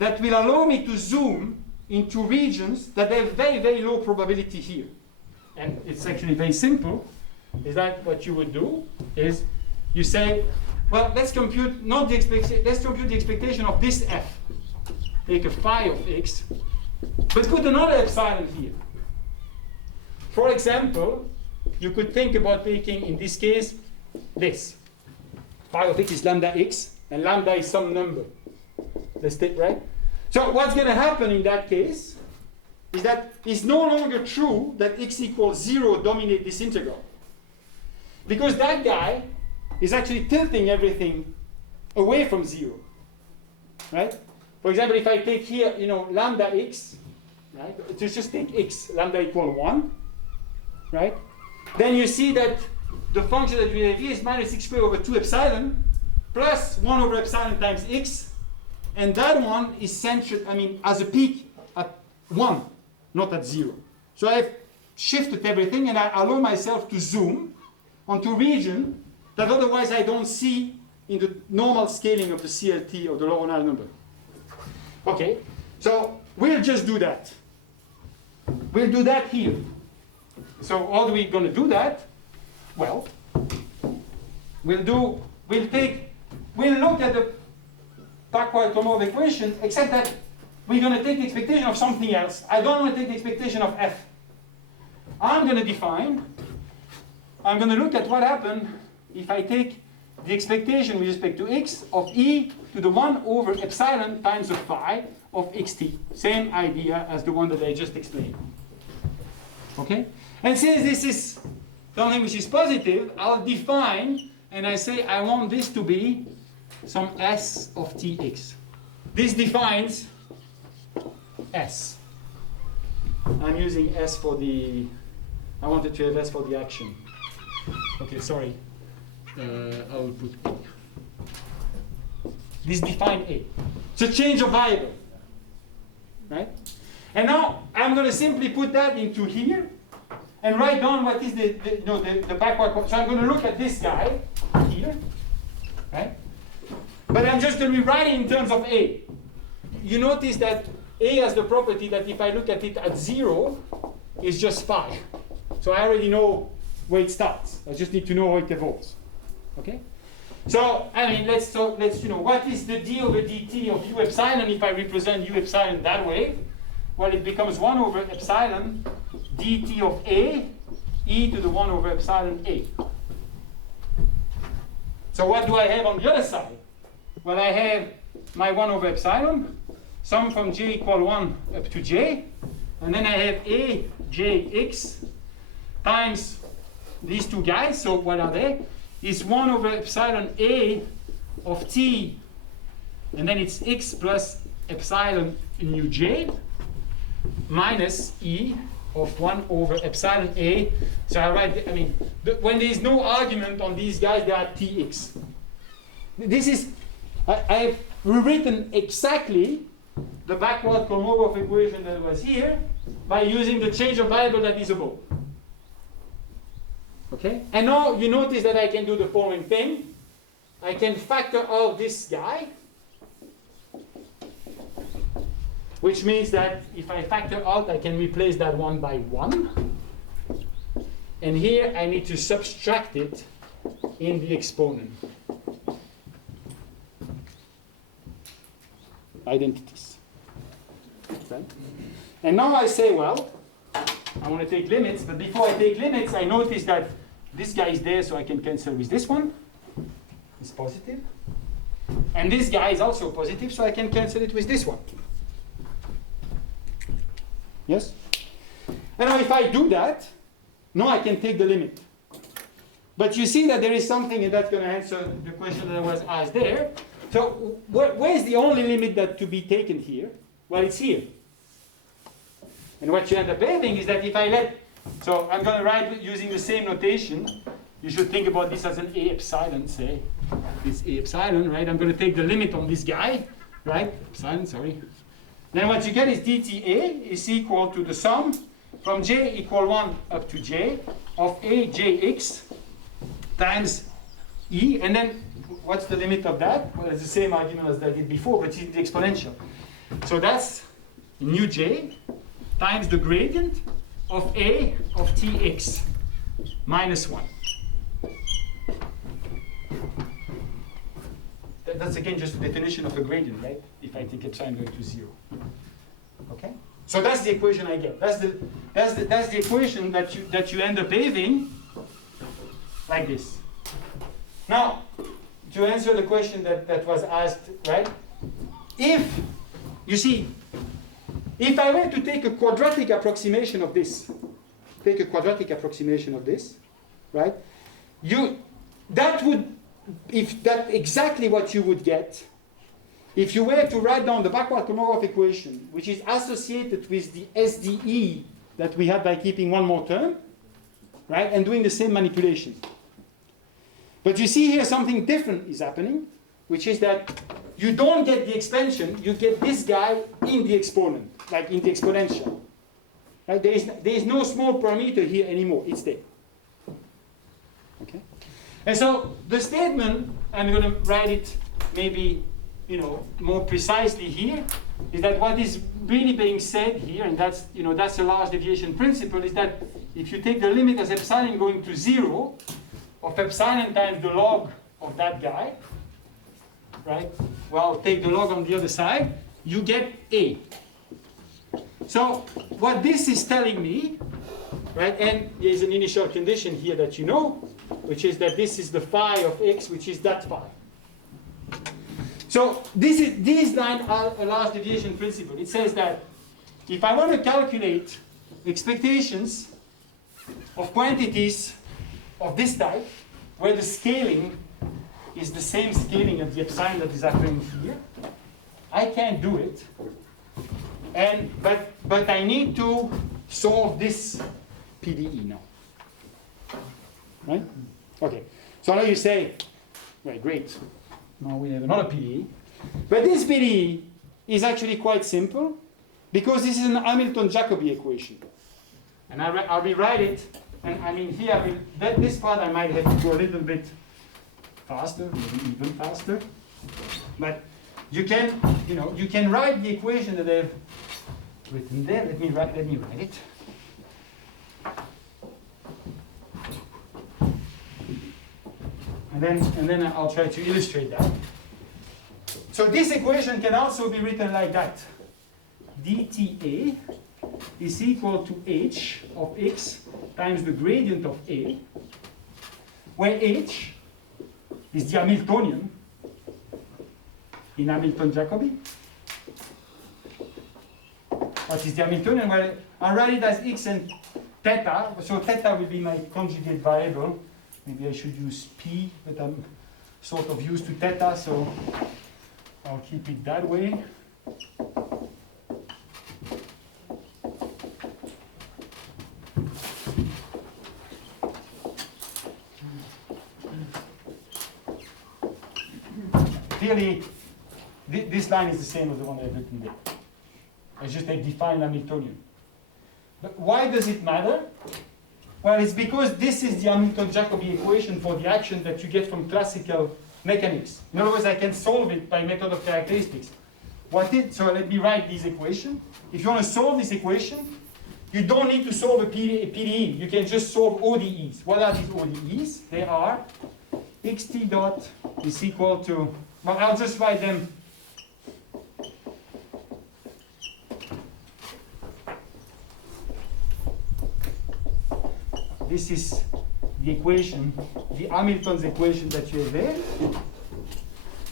that will allow me to zoom into regions that have very, very low probability here. And it's actually very simple. Is that what you would do? Is you say, well, let's compute the expectation of this f. Take a phi of x, But put another epsilon here. For example, you could think about taking, in this case, this. Phi of x is lambda x, and lambda is some number. Let's take, right? So what's going to happen in that case is that it's no longer true that x equals 0 dominate this integral. Because that guy is actually tilting everything away from 0. Right? For example, if I take here, lambda x, right? Just take x, lambda equal 1, right? Then you see that the function that we have here is minus x squared over 2 epsilon plus 1 over epsilon times x, and that one is centered, as a peak at 1, not at 0. So I've shifted everything, and I allow myself to zoom onto a region that otherwise I don't see in the normal scaling of the CLT or the Laurent number. Okay, so we'll just do that. We'll do that here. So how are we going to do that? Well, we'll look at the backward Kolmogorov equation, except that we're going to take the expectation of something else. I don't want to take the expectation of f. I'm going to look at what happened if I take the expectation with respect to x of e to the 1 over epsilon times the phi of xt. Same idea as the one that I just explained. Okay? And since this is something which is positive, I'll define, and I say I want this to be some s of tx. This defines s. I'm using s for the, I wanted to have s for the action. Okay, sorry. I will put A. This define A. It's a change of variable. Right? And now I'm going to simply put that into here and write down what is the backward. So I'm going to look at this guy here. Right? But I'm just going to rewrite it in terms of A. You notice that A has the property that if I look at it at 0, it's just phi. So I already know where it starts. I just need to know how it evolves. Okay? So, let's what is the d over dt of u epsilon if I represent u epsilon that way? Well, it becomes 1 over epsilon dt of a e to the 1 over epsilon a. So what do I have on the other side? Well, I have my 1 over epsilon, sum from j equal 1 up to j, and then I have a jx times these two guys. So what are they? It's 1 over epsilon a of t, and then it's x plus epsilon nu j minus e of 1 over epsilon a. So I write, when there is no argument on these guys, they are tx. This is, I've rewritten exactly the backward Kolmogorov equation that was here by using the change of variable that is above. Okay? And now you notice that I can do the following thing. I can factor out this guy, which means that if I factor out, I can replace that 1 by 1. And here I need to subtract it in the exponent. Identities. Okay? And now I say, well, I want to take limits, but before I take limits, I notice that this guy is there, so I can cancel with this one. It's positive. And this guy is also positive, so I can cancel it with this one. Yes? And now if I do that, now I can take the limit. But you see that there is something, and that's going to answer the question that was asked there. So where's the only limit that to be taken here? Well, it's here. And what you end up having is that if I so I'm going to write using the same notation. You should think about this as an A epsilon, say. It's A epsilon, right? I'm going to take the limit on this guy, right? Epsilon, sorry. Then what you get is dTA is equal to the sum from j equal 1 up to j of A jx times E. And then what's the limit of that? Well, it's the same argument as I did before, but it's the exponential. So that's nu j times the gradient of A of tx minus 1. That's again just the definition of a gradient, right? If I take epsilon going to 0. Okay? So that's the equation I get. That's the equation that you end up having like this. Now, to answer the question that was asked, right? If, you see, if I were to take a quadratic approximation of this, right? That would, if that's exactly what you would get, if you were to write down the backward Kolmogorov equation, which is associated with the SDE that we had by keeping one more term, right, and doing the same manipulation. But you see here something different is happening, which is that you don't get the expansion, you get this guy in the exponent, like in the exponential. Right? There is no small parameter here anymore, it's there. Okay? And so the statement, I'm going to write it maybe more precisely here, is that what is really being said here, and that's a large deviation principle, is that if you take the limit as epsilon going to 0 of epsilon times the log of that guy, right? Well, take the log on the other side, you get A. So what this is telling me, right, and there's an initial condition here that you know, which is that this is the phi of x, which is that phi. So these lines are a large deviation principle. It says that if I want to calculate expectations of quantities of this type, where the scaling is the same scaling of the epsilon that is happening here, I can't do it. But I need to solve this PDE now. Right? Okay. So now you say, right, great. Now we have another PDE. But this PDE is actually quite simple because this is an Hamilton-Jacobi equation. And I'll rewrite it. And I mean here, this part I might have to go a little bit faster, maybe even faster. But you can write the equation that I've written there. Let me write it. And then I'll try to illustrate that. So this equation can also be written like that. dTA is equal to h of x times the gradient of A, where h is the Hamiltonian in Hamilton-Jacobi. What is the Hamiltonian? Well, I'll write it as x and theta. So theta will be my conjugate variable. Maybe I should use p, but I'm sort of used to theta, so I'll keep it that way. Clearly, this line is the same as the one I've written there. It's just a defined Hamiltonian. But why does it matter? Well, it's because this is the Hamilton-Jacobi equation for the action that you get from classical mechanics. In other words, I can solve it by method of characteristics. So let me write this equation. If you want to solve this equation, you don't need to solve a PDE. You can just solve ODEs. What are these ODEs? They are xt dot is equal to, well, I'll just write them. This is the equation, the Hamilton's equation that you have there,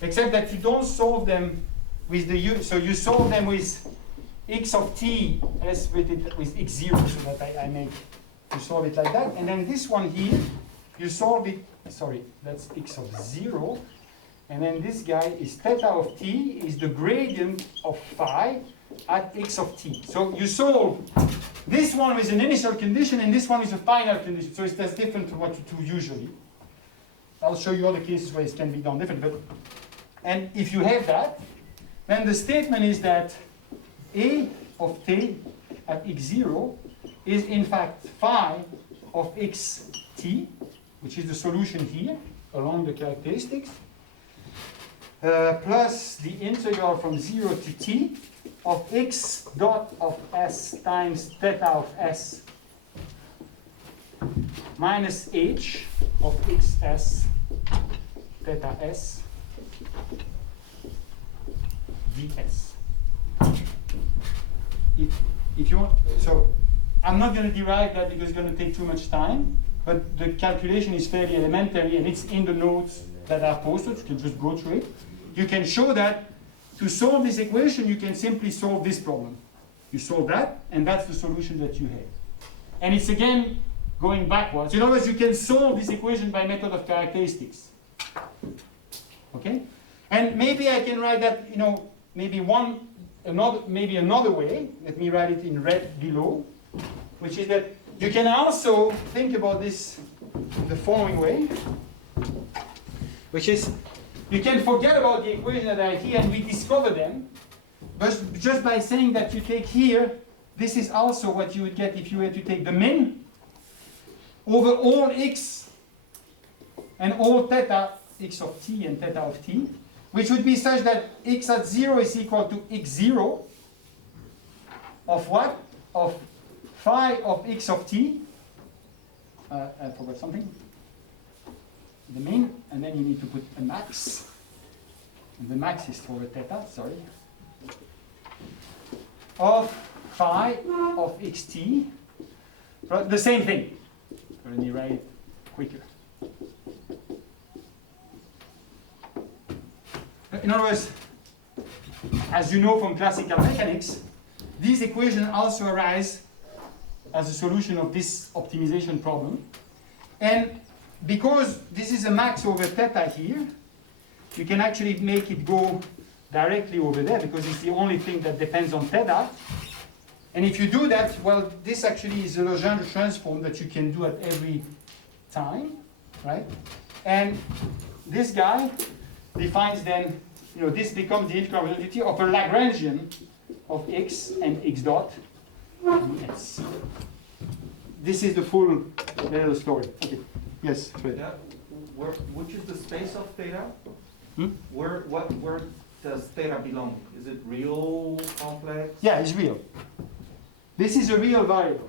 except that you don't solve them with the U, so you solve them with x of t as with x0, so that I make, you solve it like that, and then this one here, you solve it, sorry, that's x of 0, and then this guy is theta of t is the gradient of phi at x of t. So you solve this one with an initial condition and this one with a final condition. So that's different from what you do usually. I'll show you other cases where it can be done different. And if you have that, then the statement is that A of t at x0 is in fact phi of xt, which is the solution here along the characteristics, plus the integral from 0 to t of x dot of s times theta of s minus h of xs theta s ds. if you want, so I'm not going to derive that because it's going to take too much time, but the calculation is fairly elementary and it's in the notes that are posted. You can just go through it. You can show that to solve this equation, you can simply solve this problem. You solve that, and that's the solution that you have. And it's again going backwards. In other words, you can solve this equation by method of characteristics. Okay? And maybe I can write that, maybe another way. Let me write it in red below, which is that you can also think about this the following way, which is you can forget about the equation that are here and we discover them, but just by saying that you take here, this is also what you would get if you were to take the min over all x and all theta x of t and theta of t, which would be such that x at 0 is equal to x0 of what? Of phi of x of t. I forgot something. The min, and then you need to put a max. And the max is for the theta, sorry. Of phi of xt. The same thing. Let me write it quicker. In other words, as you know from classical mechanics, these equations also arise as a solution of this optimization problem. And because this is a max over theta here, you can actually make it go directly over there because it's the only thing that depends on theta. And if you do that, well, this actually is a Legendre transform that you can do at every time, right? And this guy defines then, this becomes the integral identity of a Lagrangian of x and x dot s. This is the full little story. Okay. Yes, Fred. Yeah. Which is the space of theta? Hmm? Where does theta belong? Is it real, complex? Yeah, it's real. This is a real variable,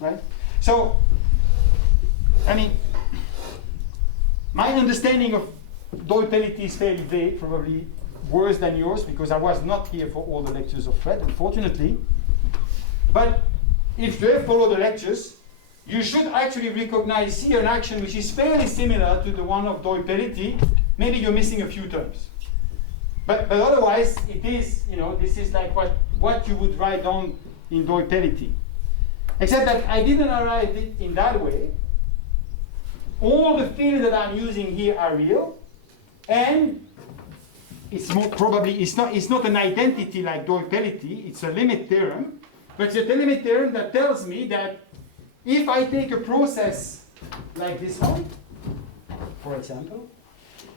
right? So, I mean, my understanding of Doi-Pellitti is fairly vague, probably worse than yours, because I was not here for all the lectures of Fred, unfortunately. But if you have followed the lectures, you should actually recognize here an action which is fairly similar to the one of Doi-Pellitti. Maybe you're missing a few terms. But otherwise, it is, this is like what you would write down in Doi-Pellitti. Except that I didn't arrive it in that way. All the fields that I'm using here are real. And it's not an identity like Doi-Pellitti, it's a limit theorem. But it's a limit theorem that tells me that if I take a process like this one, for example,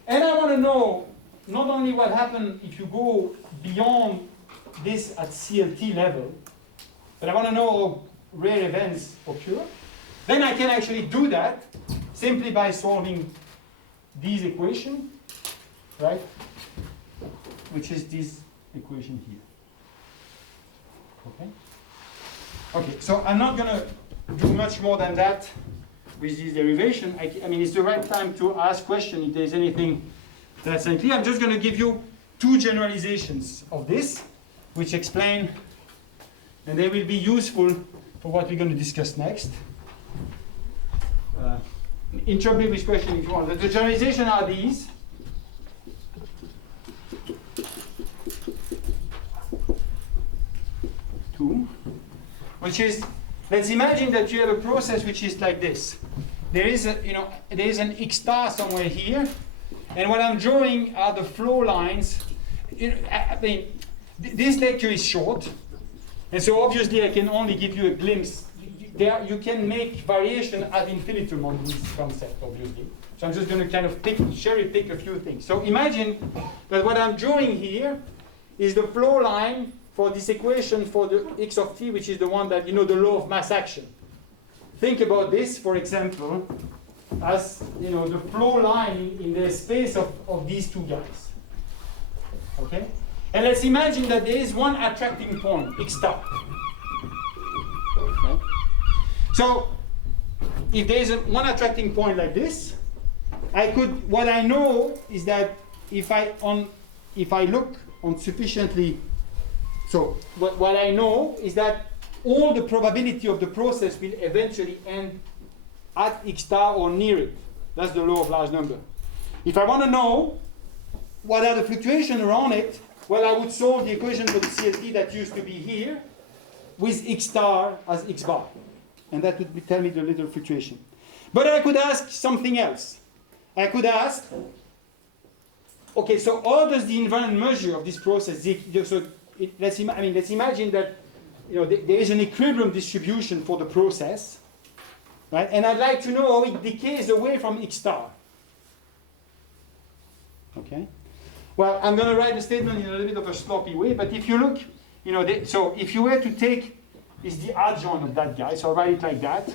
and I want to know not only what happens if you go beyond this at CLT level, but I want to know how rare events occur, then I can actually do that simply by solving this equation, right? Which is this equation here. Okay? Okay, so I'm not going to do much more than that with this derivation. I mean, it's the right time to ask questions if there's anything that's unclear. I'm just going to give you two generalizations of this, which explain, and they will be useful for what we're going to discuss next. Interrupt me with questions if you want. The generalizations are these. Two. Which is, let's imagine that you have a process which is like this. There is an x star somewhere here, and what I'm drawing are the flow lines. This lecture is short, and so obviously I can only give you a glimpse. You can make variation ad infinitum on this concept, obviously. So I'm just going to kind of cherry pick a few things. So imagine that what I'm drawing here is the flow line for this equation for the x of t, which is the one that, the law of mass action. Think about this, for example, as, the flow line in the space of these two guys. Okay? And let's imagine that there is one attracting point, x star. Okay? So, if there is one attracting point like this, what I know is that if I look on sufficiently So what I know is that all the probability of the process will eventually end at x star or near it. That's the law of large number. If I want to know what are the fluctuations around it, well, I would solve the equation for the CSV that used to be here with x star as x bar. And that would tell me the little fluctuation. But I could ask something else. I could ask, okay, so how does the invariant measure of this process, let's imagine that there is an equilibrium distribution for the process, right? And I'd like to know how it decays away from x star. Okay? Well, I'm going to write the statement in a little bit of a sloppy way, but if you look, so if you were to take, is the adjoint of that guy, so I'll write it like that.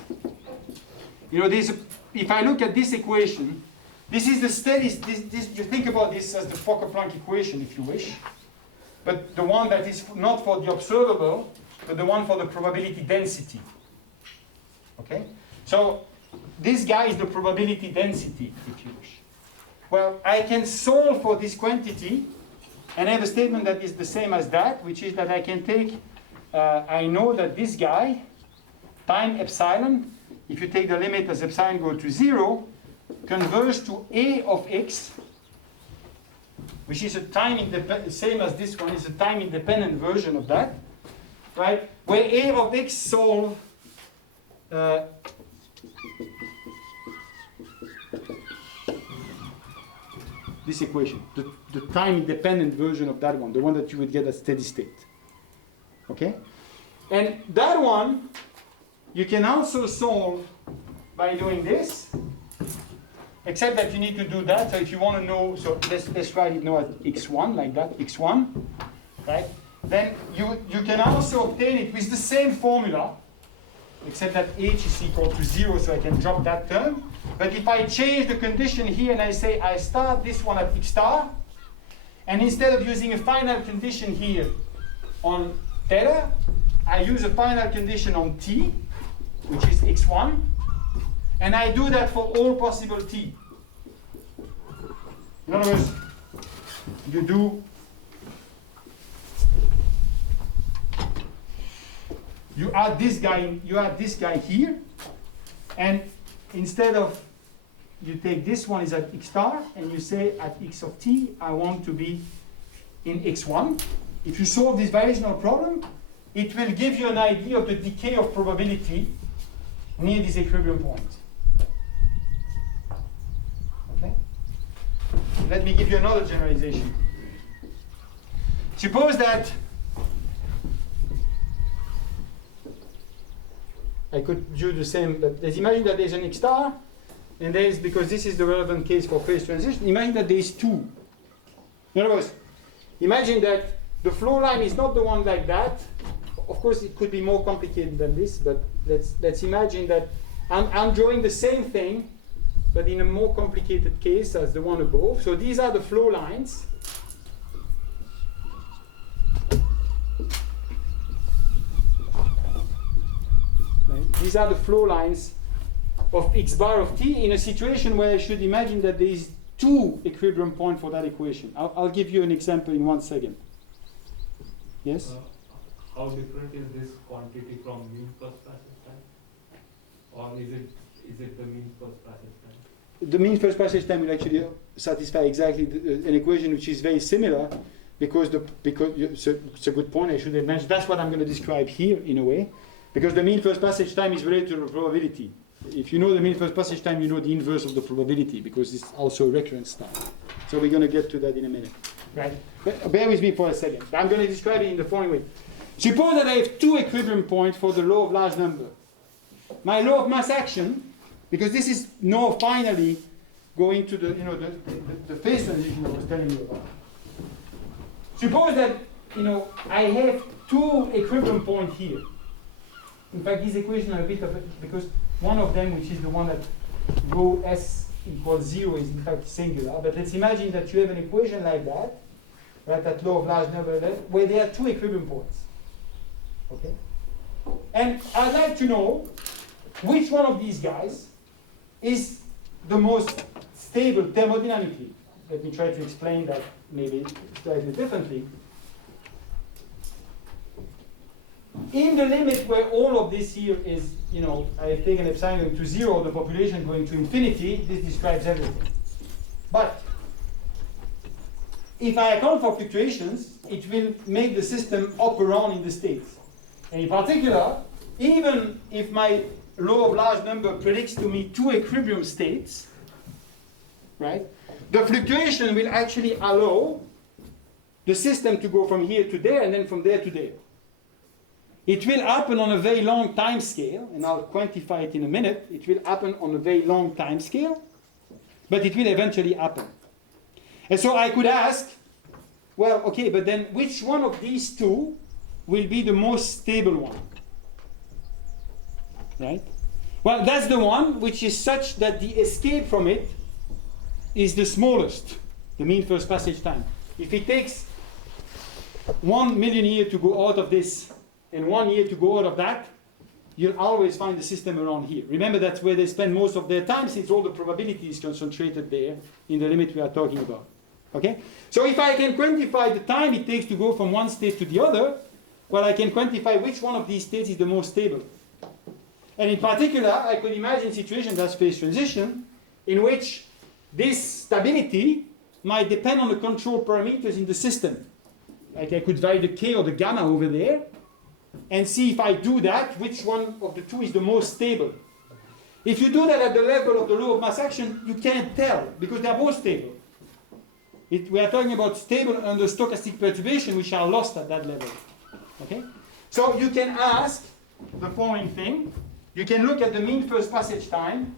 If I look at this equation, this is the steady, you think about this as the Fokker-Planck equation, if you wish, but the one that is not for the observable, but the one for the probability density. Okay? So this guy is the probability density, if you wish. Well, I can solve for this quantity and have a statement that is the same as that, which is that I can take, I know that this guy, time epsilon, if you take the limit as epsilon go to 0, converges to A of x, which is a time independent, same as this one, is a time independent version of that, right? Where A of x solve this equation, the time independent version of that one, the one that you would get at steady state. Okay? And that one you can also solve by doing this, except that you need to do that. So if you want to know, so let's write it now as x1, like that, x1, right? Then you can also obtain it with the same formula, except that h is equal to 0, so I can drop that term. But if I change the condition here and I say I start this one at x star, and instead of using a final condition here on theta, I use a final condition on t, which is x1, and I do that for all possible t. In other words, you add this guy here, and instead of, you take this one is at x star, and you say at x of t, I want to be in x1. If you solve this variational problem, it will give you an idea of the decay of probability near this equilibrium point. Okay? Let me give you another generalization. Suppose that I could do the same, but let's imagine that there's an x star, and there is, because this is the relevant case for phase transition, imagine that there is 2. In other words, imagine that the flow line is not the one like that. Of course, it could be more complicated than this, but let's imagine that I'm drawing the same thing, but in a more complicated case as the one above. So these are the flow lines. Right? These are the flow lines of x bar of t in a situation where I should imagine that there is 2 equilibrium points for that equation. I'll give you an example in 1 second. Yes? How different is this quantity from mean first passage time? Or is it the mean first passage time? The mean first passage time will actually satisfy exactly an equation which is very similar, because it's a good point. I should have mentioned. That's what I'm going to describe here in a way, because the mean first passage time is related to the probability. If you know the mean first passage time, you know the inverse of the probability, because it's also a recurrence time. So we're going to get to that in a minute. Right? But bear with me for a second. I'm going to describe it in the following way. Suppose that I have 2 equilibrium points for the law of large number. My law of mass action, because this is now finally going to the phase transition I was telling you about. Suppose that I have 2 equilibrium points here. In fact, these equations are a bit of a, because one of them, which is the one that rho s equals 0, is in fact singular. But let's imagine that you have an equation like that, right? That law of large number, where there are 2 equilibrium points. Okay? And I'd like to know which one of these guys is the most stable thermodynamically. Let me try to explain that maybe slightly differently. in the limit where all of this here is, I've taken epsilon going to 0, the population going to infinity, this describes everything. But if I account for fluctuations, it will make the system up around in the states. And in particular, even if my law of large number predicts to me 2 equilibrium states, right, the fluctuation will actually allow the system to go from here to there and then from there to there. It will happen on a very long time scale, and I'll quantify it in a minute. It will happen on a very long time scale, but it will eventually happen. And so I could ask, well, okay, but then which one of these two will be the most stable one? Right? Well, that's the one which is such that the escape from it is the smallest, the mean first passage time. If it takes 1 million years to go out of this and 1 year to go out of that, you'll always find the system around here. Remember, that's where they spend most of their time, since all the probability is concentrated there in the limit we are talking about. Okay? So if I can quantify the time it takes to go from one state to the other, well, I can quantify which one of these states is the most stable. And in particular, I could imagine situations as phase transition in which this stability might depend on the control parameters in the system. Like I could vary the k or the gamma over there, and see if I do that, which one of the two is the most stable. If you do that at the level of the law of mass action, you can't tell, because they are both stable. We are talking about stable under stochastic perturbation, which are lost at that level. Okay? So you can ask the following thing. You can look at the mean first passage time,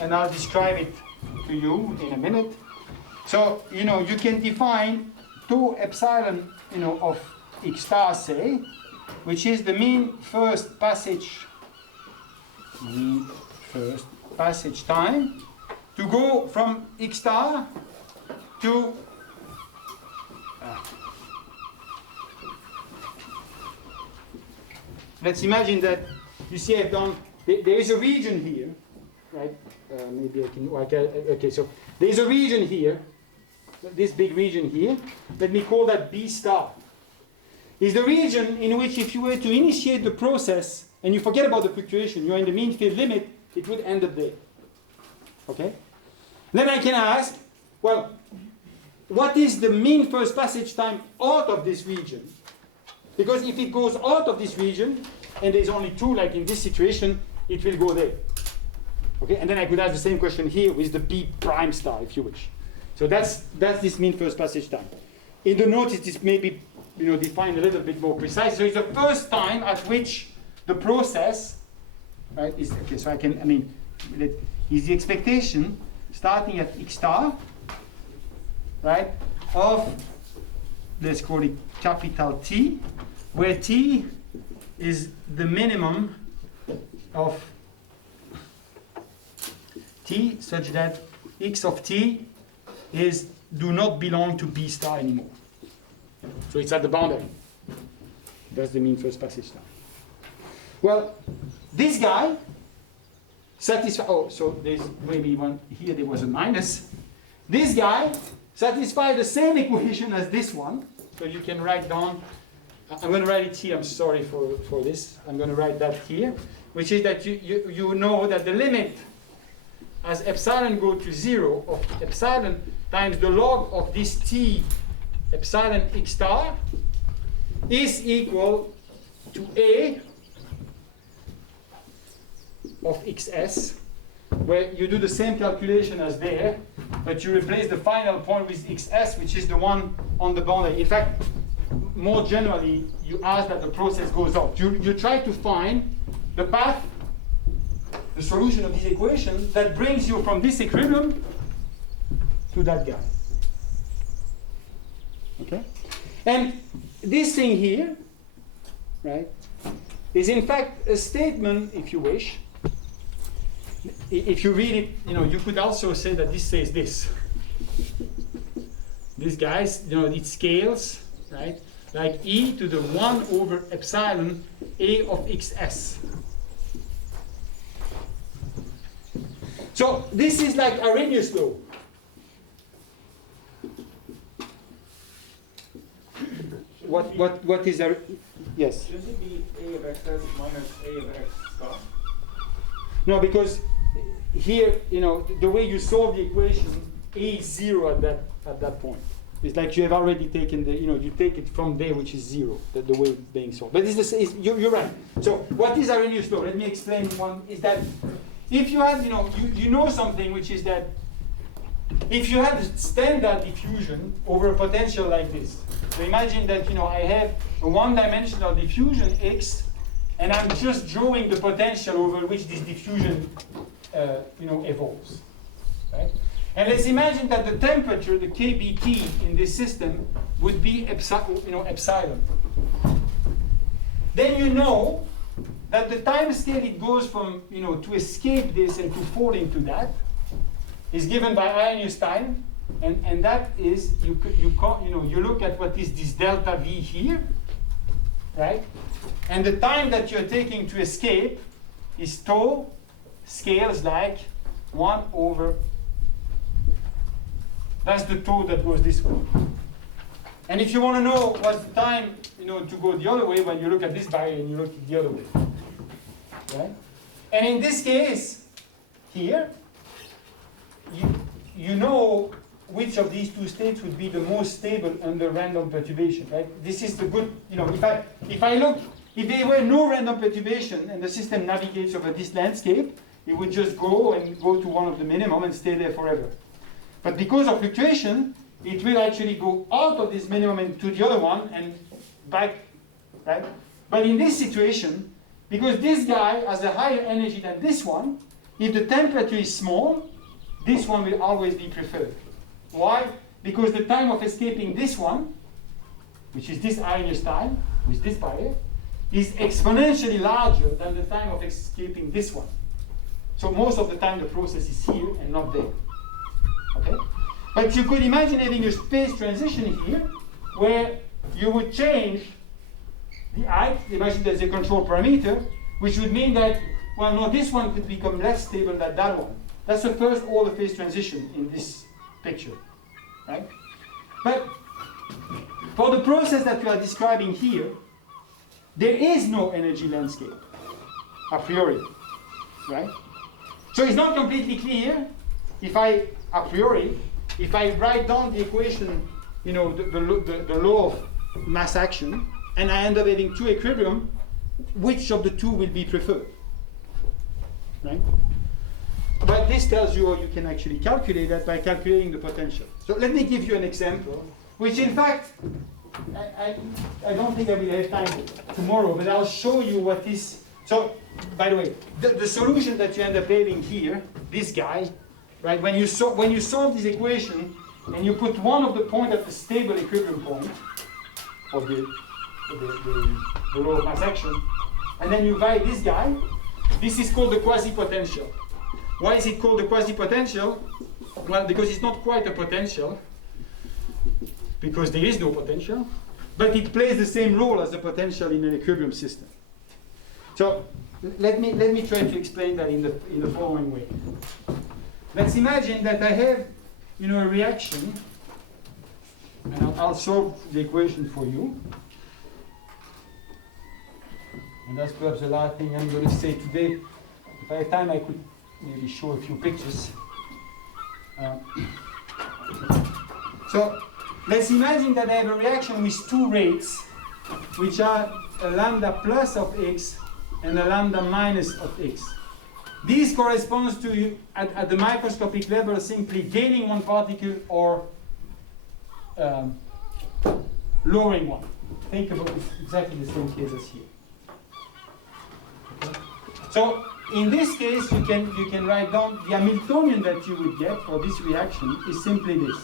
and I'll describe it to you in a minute. So, you can define 2 epsilon, of x star, say, which is the mean first passage time to go from x star to let's imagine that, you see I've done, there is a region here, right? Maybe I can, okay, so there's a region here, this big region here, let me call that B star. Is the region in which if you were to initiate the process and you forget about the fluctuation, you're in the mean field limit, it would end up there. Okay? Then I can ask, well, what is the mean first passage time out of this region? Because if it goes out of this region, and there's only 2, like in this situation, it will go there. Okay? And then I could ask the same question here with the B prime star, if you wish. So that's this mean first passage time. In the notes, it is maybe defined a little bit more precise. So it's the first time at which the process, right, is, okay, so is the expectation starting at x star, right, of, let's call it capital T, where T is the minimum of T such that x of T do not belong to B star anymore. So it's at the boundary. That's the mean first passage time. Well, this guy satisfies, so there's maybe one, here there was a minus. This guy satisfies the same equation as this one. So you can write down, I'm going to write it here, I'm sorry for this. I'm going to write that here, which is that you know that the limit as epsilon go to 0 of epsilon times the log of this T epsilon x star is equal to A of xs, where you do the same calculation as there, but you replace the final point with xs, which is the one on the boundary. In fact, more generally, you ask that the process goes out. You try to find the path, the solution of this equation that brings you from this equilibrium to that guy. Okay? And this thing here, right, is in fact a statement, if you wish. If you read it, you could also say that this says this. These guys, it scales, right, like e to the 1 over epsilon A of xs. So this is like Arrhenius law. what is there? Yes. Shouldn't it be A of xs minus A of x star? No, because here, the way you solve the equation, A is 0 at that point. It's like you have already taken you take it from there, which is 0, the way it's being solved. But you're right. So what is Arrhenius law? Let me explain one. Is that if you had, you know something, which is that if you had a standard diffusion over a potential like this, so imagine that I have a one-dimensional diffusion x, and I'm just drawing the potential over which this diffusion evolves, right? And let's imagine that the temperature, the kBT in this system, would be epsilon. Then you know that the time scale it goes from to escape this and to fall into that is given by Arrhenius time, and that is you look at what is this delta V here, right? And the time that you're taking to escape is tau scales like 1 over. That's the tau that goes this way. And if you want to know what's the time to go the other way, when you look at this barrier and you look the other way, right? And in this case here, you know which of these two states would be the most stable under random perturbation, right? This is the good, if there were no random perturbation and the system navigates over this landscape, it would just go to one of the minimum and stay there forever. But because of fluctuation, it will actually go out of this minimum and to the other one and back, right? But in this situation, because this guy has a higher energy than this one, if the temperature is small, this one will always be preferred. Why? Because the time of escaping this one, which is this Arrhenius time, with this barrier, is exponentially larger than the time of escaping this one. So most of the time the process is here and not there. Okay? But you could imagine having a phase transition here where you would change the height, imagine there's a control parameter, which would mean that, well, no, this one could become less stable than that one. That's the first order phase transition in this picture, right? But for the process that we are describing here, there is no energy landscape, a priori, right? So it's not completely clear if I write down the equation, the law of mass action, and I end up having two equilibrium, which of the two will be preferred, right? But this tells you, or you can actually calculate that by calculating the potential. So let me give you an example, which in fact, I don't think I will have time tomorrow, but I'll show you what is. So, by the way, the solution that you end up having here, this guy, right? When you solve this equation and you put one of the points at the stable equilibrium point of the law of mass action, and then you write this guy, this is called the quasi-potential. Why is it called the quasi-potential? Well, because it's not quite a potential, because there is no potential, but it plays the same role as the potential in an equilibrium system. So let me try to explain that in the following way. Let's imagine that I have a reaction, and I'll solve the equation for you. And that's perhaps the last thing I'm going to say today. If I have time, I could maybe show a few pictures. So let's imagine that I have a reaction with two rates, which are a lambda plus of x and a lambda minus of x. This corresponds to, at the microscopic level, simply gaining one particle or lowering one. Think about it, exactly the same case as here. Okay. So in this case, you can write down the Hamiltonian that you would get for this reaction is simply this.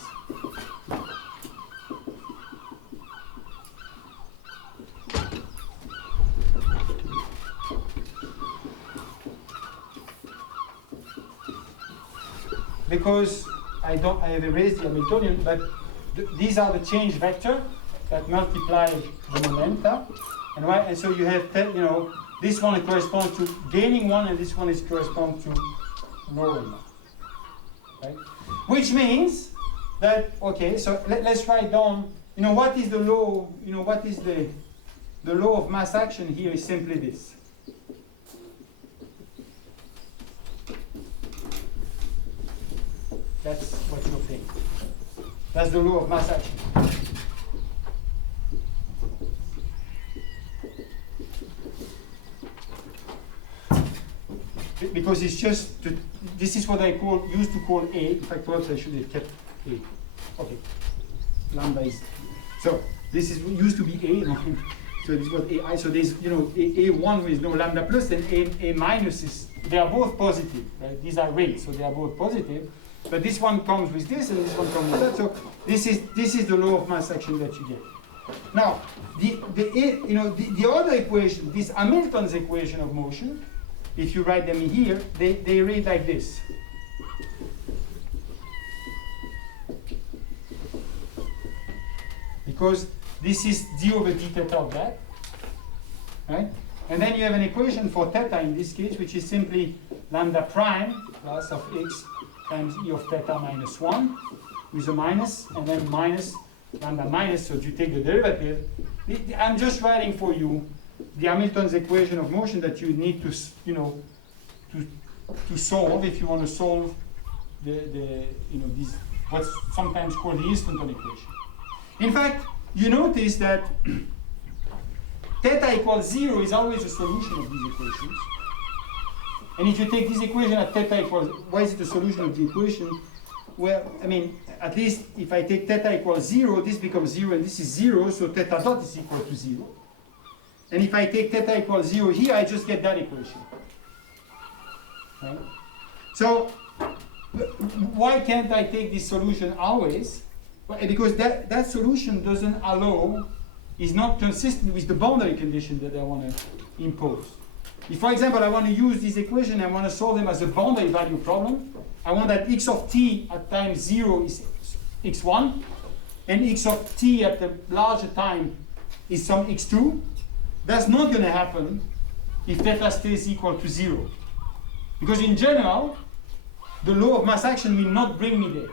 Because I have erased the Hamiltonian, but these are the change vector that multiply the momenta, and so you have this one corresponds to gaining one, and this one corresponds to lowering one, right? Which means that so let's write down you know, what is the law, you know, what is the law of mass action here is simply this. That's what you think. That's the law of mass action. Because it's just, this is what I used to call A. In fact, perhaps I should have kept A. Okay. Lambda is, so this is used to be A, you know, so this was AI. So there's, you know, A1 with no lambda plus, and A minus is, they are both positive, right? These are rates, so they are both positive. But this one comes with this, and this one comes with that. So this is the law of mass action that you get. Now, the other equation, this Hamilton's equation of motion, if you write them in here, they read like this. Because this is d over d theta of that, right? And then you have an equation for theta in this case, which is simply lambda prime plus of x times e of theta minus 1 with a minus, and then minus lambda minus, so you take the derivative. I'm just writing for you the Hamilton's equation of motion that you need to, you know, to solve if you want to solve these, what's sometimes called the instanton equation. In fact, you notice that theta equals 0 is always a solution of these equations. And if you take this equation at theta equals, why is it a solution of the equation? Well, I mean, at least if I take theta equals 0, this becomes 0 and this is 0, so theta dot is equal to 0. And if I take theta equals 0 here, I just get that equation. Right? So, why can't I take this solution always? Well, because that solution doesn't allow, is not consistent with the boundary condition that I want to impose. If, for example, I want to use this equation and I want to solve them as a boundary value problem, I want that x of t at time 0 is x1, and x of t at the larger time is some x2. That's not going to happen if theta stays equal to 0. Because in general, the law of mass action will not bring me there.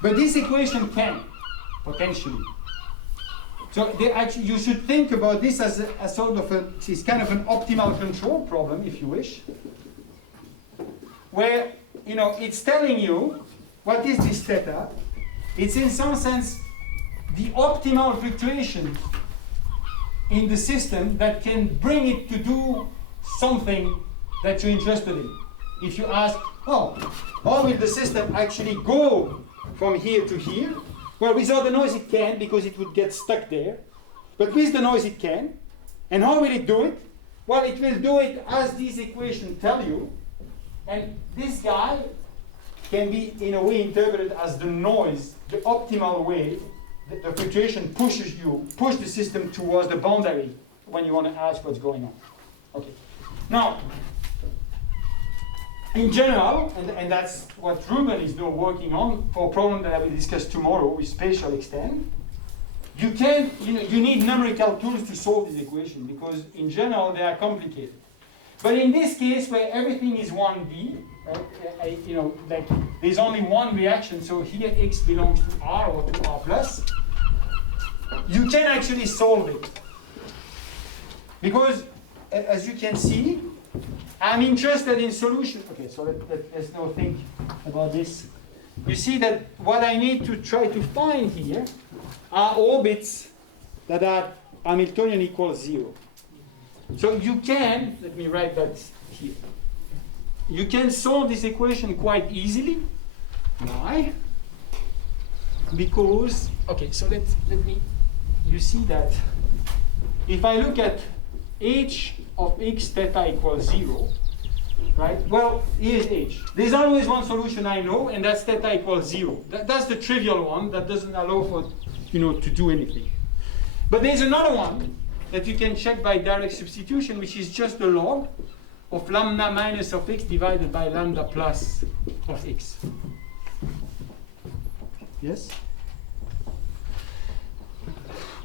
But this equation can, potentially. So you should think about this as a sort of it's kind of an optimal control problem, if you wish, where, you know, it's telling you what is this theta. It's in some sense the optimal fluctuation in the system that can bring it to do something that you're interested in. If you ask, oh, how will the system actually go from here to here? Well, without the noise it can, because it would get stuck there. But with the noise it can. And how will it do it? Well, it will do it as these equations tell you. And this guy can be, in a way, interpreted as the noise, the optimal way that the fluctuation push the system towards the boundary when you want to ask what's going on. Okay. Now, in general, and that's what Ruben is now working on for a problem that I will discuss tomorrow with spatial extent, you need numerical tools to solve this equation because in general they are complicated. But in this case where everything is 1D, right, like there's only one reaction, so here x belongs to R or to R plus, you can actually solve it. Because as you can see, I'm interested in solution. Okay, so let's now think about this. You see that what I need to try to find here are orbits that are Hamiltonian equals 0. So you can, let me write that here. You can solve this equation quite easily. Why? Because, okay, so let me, you see that if I look at h of x theta equals 0, right? Well, here's h. There's always one solution I know, and that's theta equals 0. That's the trivial one that doesn't allow for, to do anything. But there's another one that you can check by direct substitution, which is just the log of lambda minus of x divided by lambda plus of x. Yes?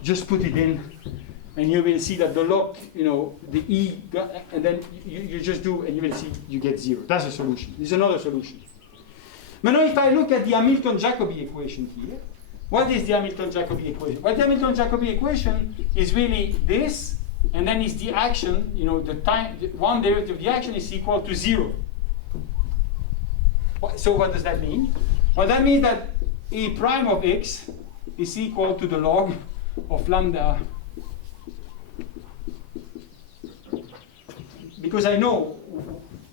Just put it in, and you will see that the log, the e, and then you just do, and you will see you get 0. That's a solution. There's another solution. But now if I look at the Hamilton-Jacobi equation here, What is the Hamilton-Jacobi equation? Well, the Hamilton-Jacobi equation is really this, and then is the action, the time, one derivative of the action is equal to 0. So what does that mean? Well, that means that A prime of x is equal to the log of lambda. Because I know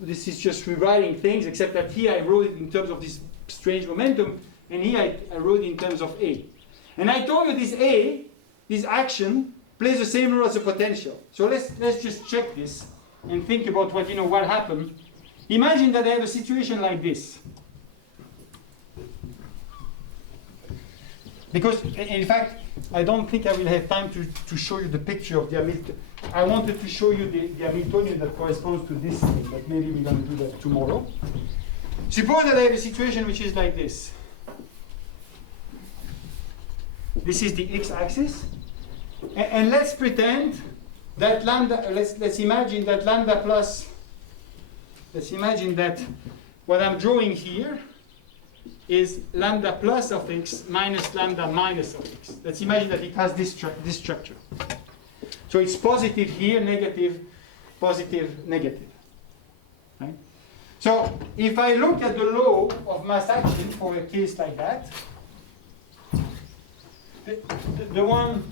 this is just rewriting things, except that here I wrote it in terms of this strange momentum, and here I wrote it in terms of A. And I told you this A, this action, plays the same role as the potential. So let's just check this and think about what happened. Imagine that I have a situation like this. Because, in fact, I don't think I will have time to show you the picture of the Hamilton. I wanted to show you the Hamiltonian that corresponds to this thing, but maybe we're going to do that tomorrow. Suppose that I have a situation which is like this. This is the x-axis. And let's pretend that lambda, let's imagine that lambda plus, let's imagine that what I'm drawing here is lambda plus of x minus lambda minus of x. Let's imagine that it has this structure. So it's positive here, negative, positive, negative. Right? So if I look at the law of mass action for a case like that, the one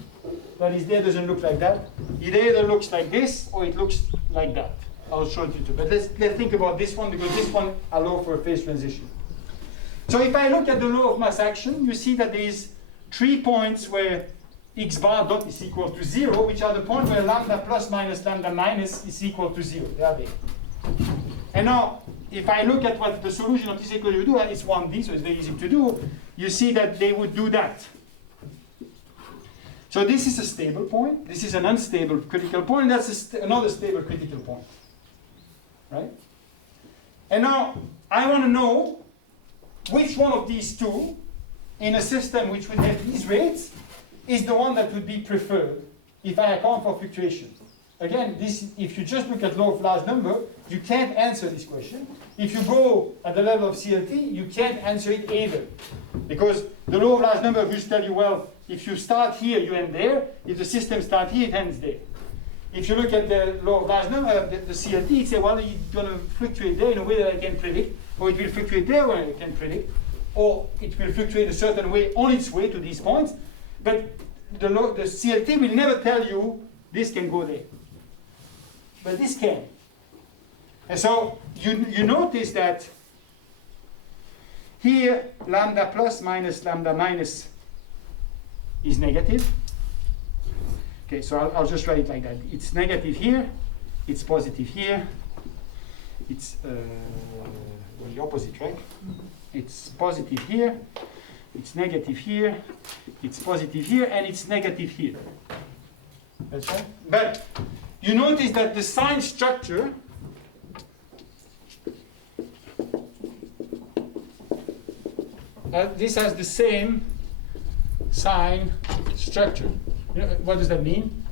that is there doesn't look like that. It either looks like this or it looks like that. I'll show it to you. But let's think about this one, because this one allows for a phase transition. So if I look at the law of mass action, you see that there is 3 points where x bar dot is equal to 0, which are the points where lambda plus minus lambda minus is equal to 0. They are there. And now, if I look at what the solution of this equation would do, and it's 1D, so it's very easy to do, you see that they would do that. So this is a stable point, this is an unstable critical point, and that's another stable critical point. Right? And now, I want to know which one of these two, in a system which would have these rates, is the one that would be preferred if I account for fluctuation. Again, if you just look at law of large number, you can't answer this question. If you go at the level of CLT, you can't answer it either. Because the law of large number will tell you, well, if you start here, you end there. If the system starts here, it ends there. If you look at the law of large number, the CLT, it says, well, it's going to fluctuate there in a way that I can predict, or it will fluctuate there where I can predict, or it will fluctuate a certain way on its way to these points. But the CLT will never tell you this can go there. But this can. And so you notice that here lambda plus minus lambda minus is negative. Okay, so I'll just write it like that. It's negative here, it's positive here, it's the opposite, right? It's positive here, it's negative here, it's positive here, and it's negative here. That's right. But you notice that the sign structure this has the same sign structure. You know, what does that mean?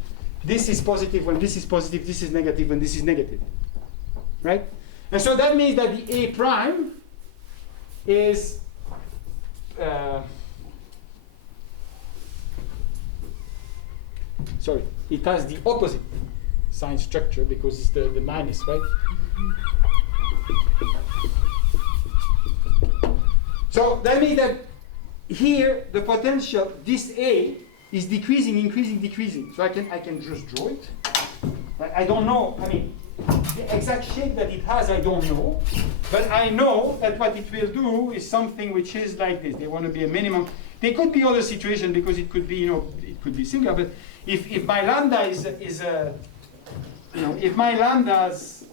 This is positive when this is positive, this is negative when this is negative. Right? And so that means that the A prime is sorry, it has the opposite sign structure because it's the minus, right? So that means that here the potential, this A, is decreasing, increasing, decreasing. So I can just draw it. Right? I don't know, I mean, the exact shape that it has, I don't know. But I know that what it will do is something which is like this. They want to be a minimum. There could be other situations because it could be, you know, it could be singular. But if my lambda is you know, if my lambdas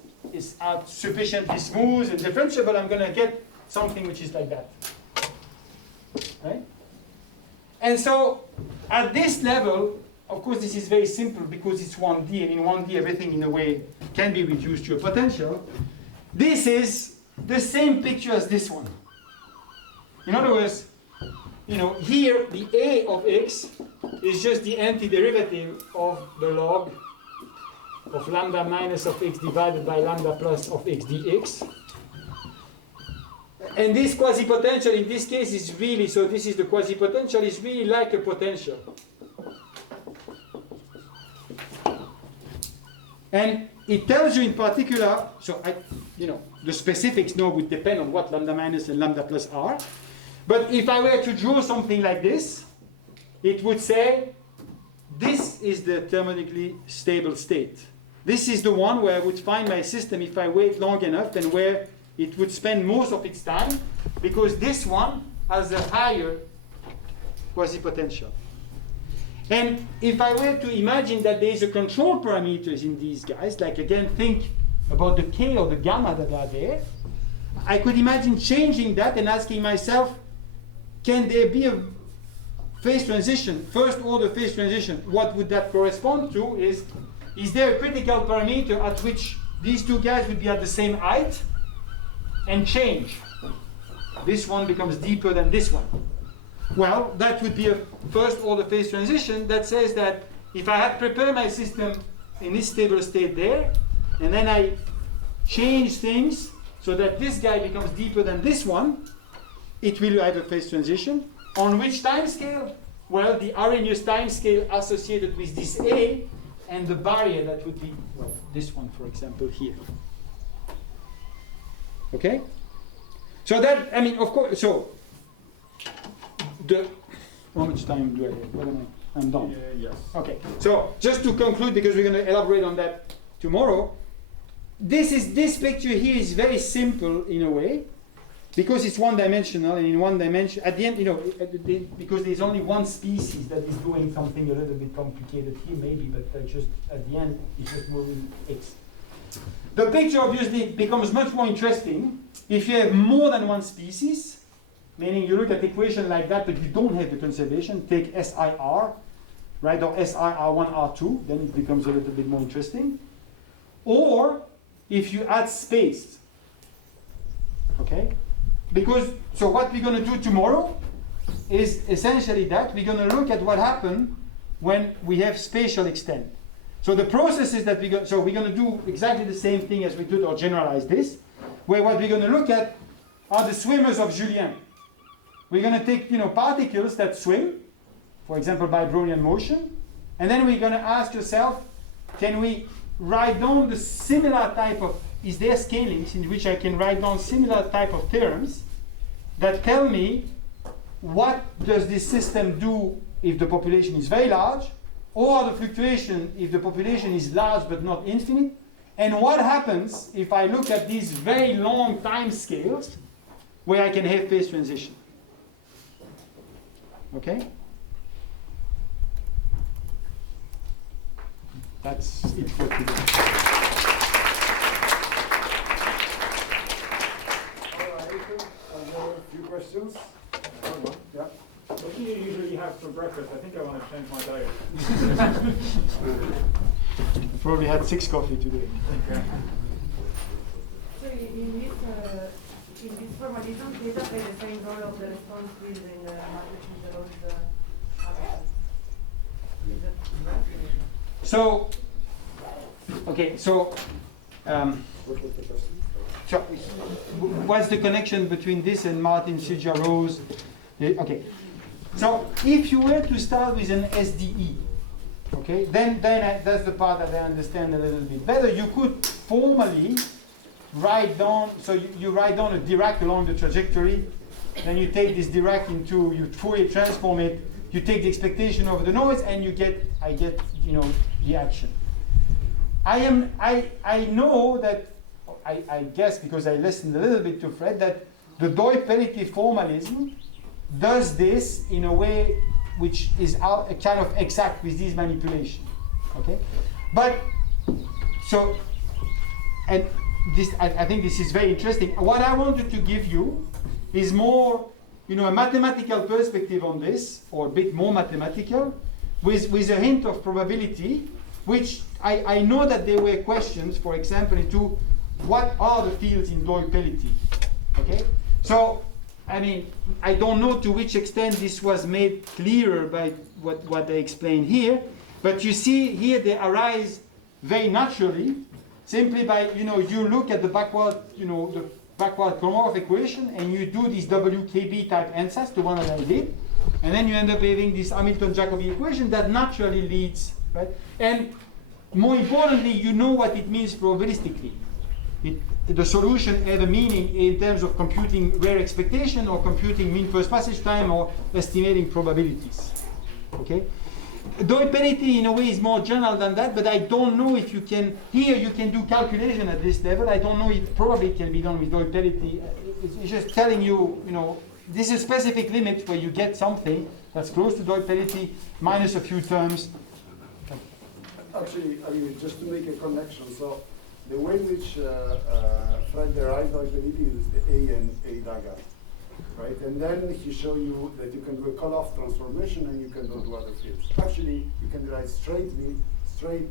are sufficiently smooth and differentiable, I'm going to get something which is like that. Right? And so at this level, of course, this is very simple because it's 1D, and in 1D everything in a way can be reduced to a potential. This is the same picture as this one. In other words, you know, here the A of x is just the antiderivative of the log of lambda minus of x divided by lambda plus of x dx. And this quasi-potential in this case is really, so this is the quasi-potential, is really like a potential. And it tells you in particular, so the specifics now would depend on what lambda minus and lambda plus are. But if I were to draw something like this, it would say, this is the thermodynamically stable state. This is the one where I would find my system if I wait long enough and where it would spend most of its time, because this one has a higher quasi-potential. And if I were to imagine that there is a control parameters in these guys, like again think about the k or the gamma that are there, I could imagine changing that and asking myself, can there be a phase transition, first order phase transition? What would that correspond to? Is there a critical parameter at which these two guys would be at the same height and change? This one becomes deeper than this one. Well, that would be a first order phase transition that says that if I had prepared my system in this stable state there, and then I change things so that this guy becomes deeper than this one, it will have a phase transition. On which time scale? Well, the Arrhenius time scale associated with this A, and the barrier that would be, well, this one, for example, here. Okay? So that, I mean, of course, so how much time do I have? What am I? I'm done. Yes. Okay. So just to conclude, because we're going to elaborate on that tomorrow, this picture here is very simple in a way, because it's one-dimensional, and in one dimension, at the end, because there's only one species that is doing something a little bit complicated here, maybe, but just at the end, it's just moving x. The picture obviously becomes much more interesting if you have more than one species, meaning you look at equation like that, but you don't have the conservation. Take SIR, right, or SIR1, R2, then it becomes a little bit more interesting. Or if you add space, okay? Because, so what we're going to do tomorrow is essentially that. We're going to look at what happened when we have spatial extent. So the processes that we're going to do exactly the same thing as we did, or generalize this, where what we're going to look at are the swimmers of Julien. We're going to take, particles that swim, for example, by Brownian motion, and then we're going to ask yourself, can we write down the similar type of, is there scalings in which I can write down similar type of theorems that tell me what does this system do if the population is very large, or the fluctuation if the population is large but not infinite, and what happens if I look at these very long time scales where I can have phase transition. Okay? That's it for today. All right, a few questions. Yeah. What do you usually have for breakfast? I think I want to change my diet. Probably had 6 coffee today. Okay. So in this formalism, data play the same role of the response field in the matrix Is it correct? So, okay, so, so what's the connection between this and Martin Suja-Rose? Okay, so if you were to start with an SDE, okay, then that's the part that I understand a little bit better. You could formally write down, so you write down a Dirac along the trajectory, then you take this Dirac into, you Fourier transform it, you take the expectation over the noise, and I get the action. I know that, I guess because I listened a little bit to Fred, that the Doi-Pelletier formalism does this in a way which is kind of exact with these manipulations. Okay, but so, and this I think this is very interesting. What I wanted to give you is more, a mathematical perspective on this, or a bit more mathematical, with a hint of probability, which I know that there were questions, for example, into what are the fields in Doi-Pelletier. Okay, so I mean, I don't know to which extent this was made clearer by what I explained here, but you see here they arise very naturally, simply by, you look at the backward, the backward Kolmogorov equation and you do this WKB type ansatz, the one that I did, and then you end up having this Hamilton-Jacobi equation that naturally leads, right? And more importantly, you know what it means probabilistically. The solution had a meaning in terms of computing rare expectation or computing mean first passage time or estimating probabilities. Okay? Doipelity in a way is more general than that, but I don't know if you can, here you can do calculation at this level. I don't know if probably it can be done with Doipelity. It's just telling you, you know, this is a specific limit where you get something that's close to Doipelity minus a few terms. Actually, I mean, just to make a connection, so the way in which Fred derived Doipelity is the A and A dagger, right? And then he showed you that you can do a Koloff transformation and you can do other fields. Actually, you can derive straight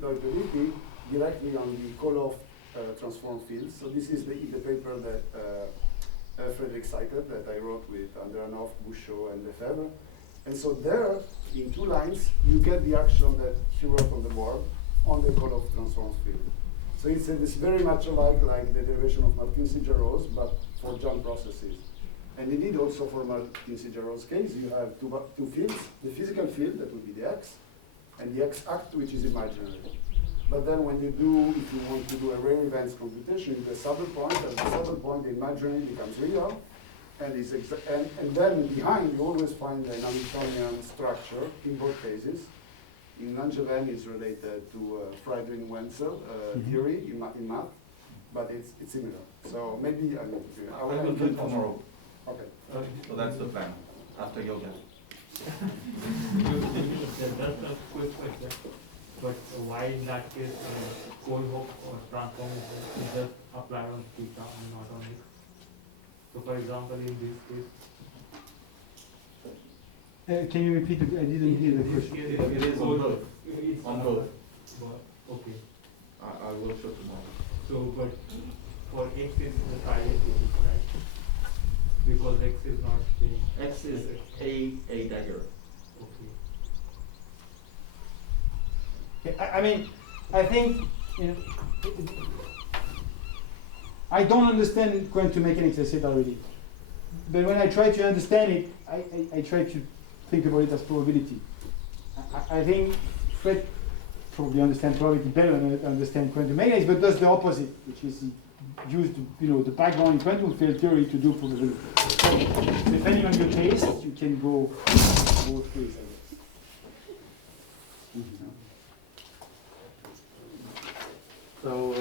Doipelity directly on the Koloff transform fields. So this is the paper that Frederick cited that I wrote with Andranov, Bouchot, and Lefebvre. And so there, in 2 lines, you get the action that he wrote on the board on the Koloff transform field. So it's very much alike like the derivation of Martin-Sigerose, but for John processes. And indeed, also for Martin-Sigerose case, you have two fields, the physical field, that would be the X, and the X act, which is imaginary. But then when you do, if you want to do a rare events computation, you do a saddle point, and the saddle point, the imaginary becomes real, and then behind, you always find an Hamiltonian structure in both cases. In Langevin is related to Friedrich Wenzel theory in math, but it's similar. So maybe I will do it tomorrow. Okay. So that's the plan, after yoga. Just a quick question. But why in that case, Kohlhoff or transformation is just applied on theta and not on x? So for example, in this case, Can you repeat? I didn't hear the question. It is on both. It's On both. Okay. I will show tomorrow. So, but for x is the silent digit, right? Because x is not changed. X is A dagger. Okay. I mean, I think, you know, I don't understand quantum mechanics, I said already. But when I try to understand it, I try to think about it as probability. I think Fred probably understands probability better than I understand quantum mechanics, but does the opposite, which is use the background in quantum field theory to do probability. So depending on your taste, you can go both ways, I guess. So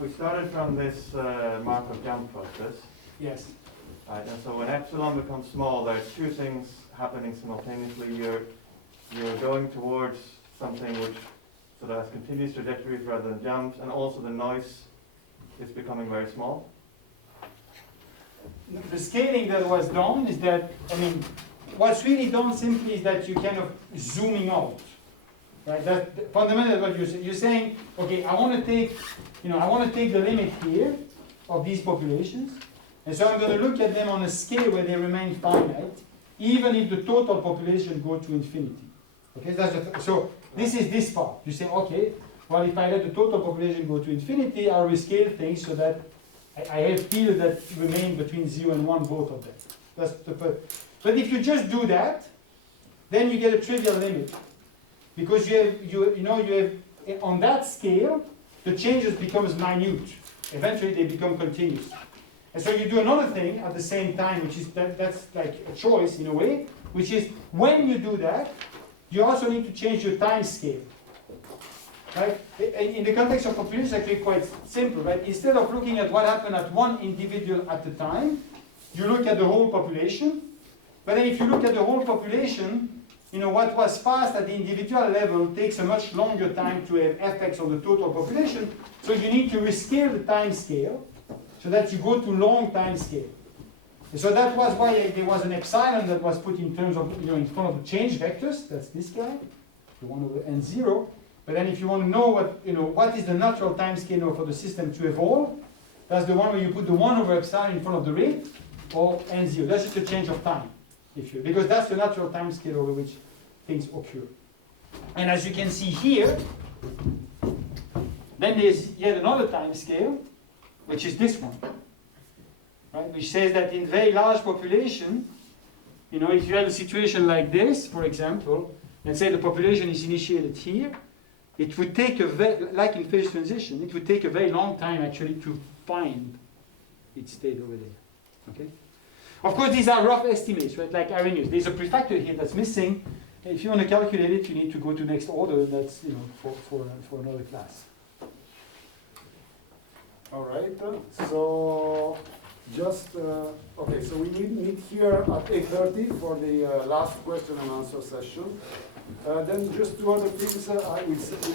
we started from this Markov-Jump process. Yes. And so when epsilon becomes small, there are 2 things happening simultaneously. You're going towards something which sort of has continuous trajectories rather than jumps, and also the noise is becoming very small. The scaling that was done is that, I mean, what's really done simply is that you're kind of zooming out. Right? That's fundamentally what you're saying. You're saying, okay, I want to take the limit here of these populations, and so I'm going to look at them on a scale where they remain finite, even if the total population go to infinity. Okay, so this is this part. You say, okay, well, if I let the total population go to infinity, I'll rescale things so that I have fields that remain between 0 and 1, both of them. That's the first. But if you just do that, then you get a trivial limit. Because you have on that scale, the changes becomes minute. Eventually they become continuous. And so you do another thing at the same time, which is that's like a choice in a way, which is when you do that, you also need to change your time scale. Right? In the context of population, it's actually quite simple, right? Instead of looking at what happened at one individual at a time, you look at the whole population. But then if you look at the whole population, what was fast at the individual level takes a much longer time to have effects on the total population. So you need to rescale the time scale so that you go to long time scale. And so that was why there was an epsilon that was put in terms of, in front of the change vectors. That's this guy, the 1 over n0. But then if you want to know what is the natural time scale for the system to evolve, that's the one where you put the 1 over epsilon in front of the rate, or n0. That's just a change of time, because that's the natural time scale over which things occur. And as you can see here, then there's yet another time scale, which is this one. right? Which says that in very large population, you know, if you have a situation like this, for example, let's say the population is initiated here, it would take like in phase transition, it would take a very long time actually to find its state over there. Okay. Of course, these are rough estimates, right? Like Arrhenius, there's a prefactor here that's missing. If you want to calculate it, you need to go to next order. That's, you know, for another class. All right. So just okay. So we meet here at 8:30 for the last question and answer session. Then just two other things I will say.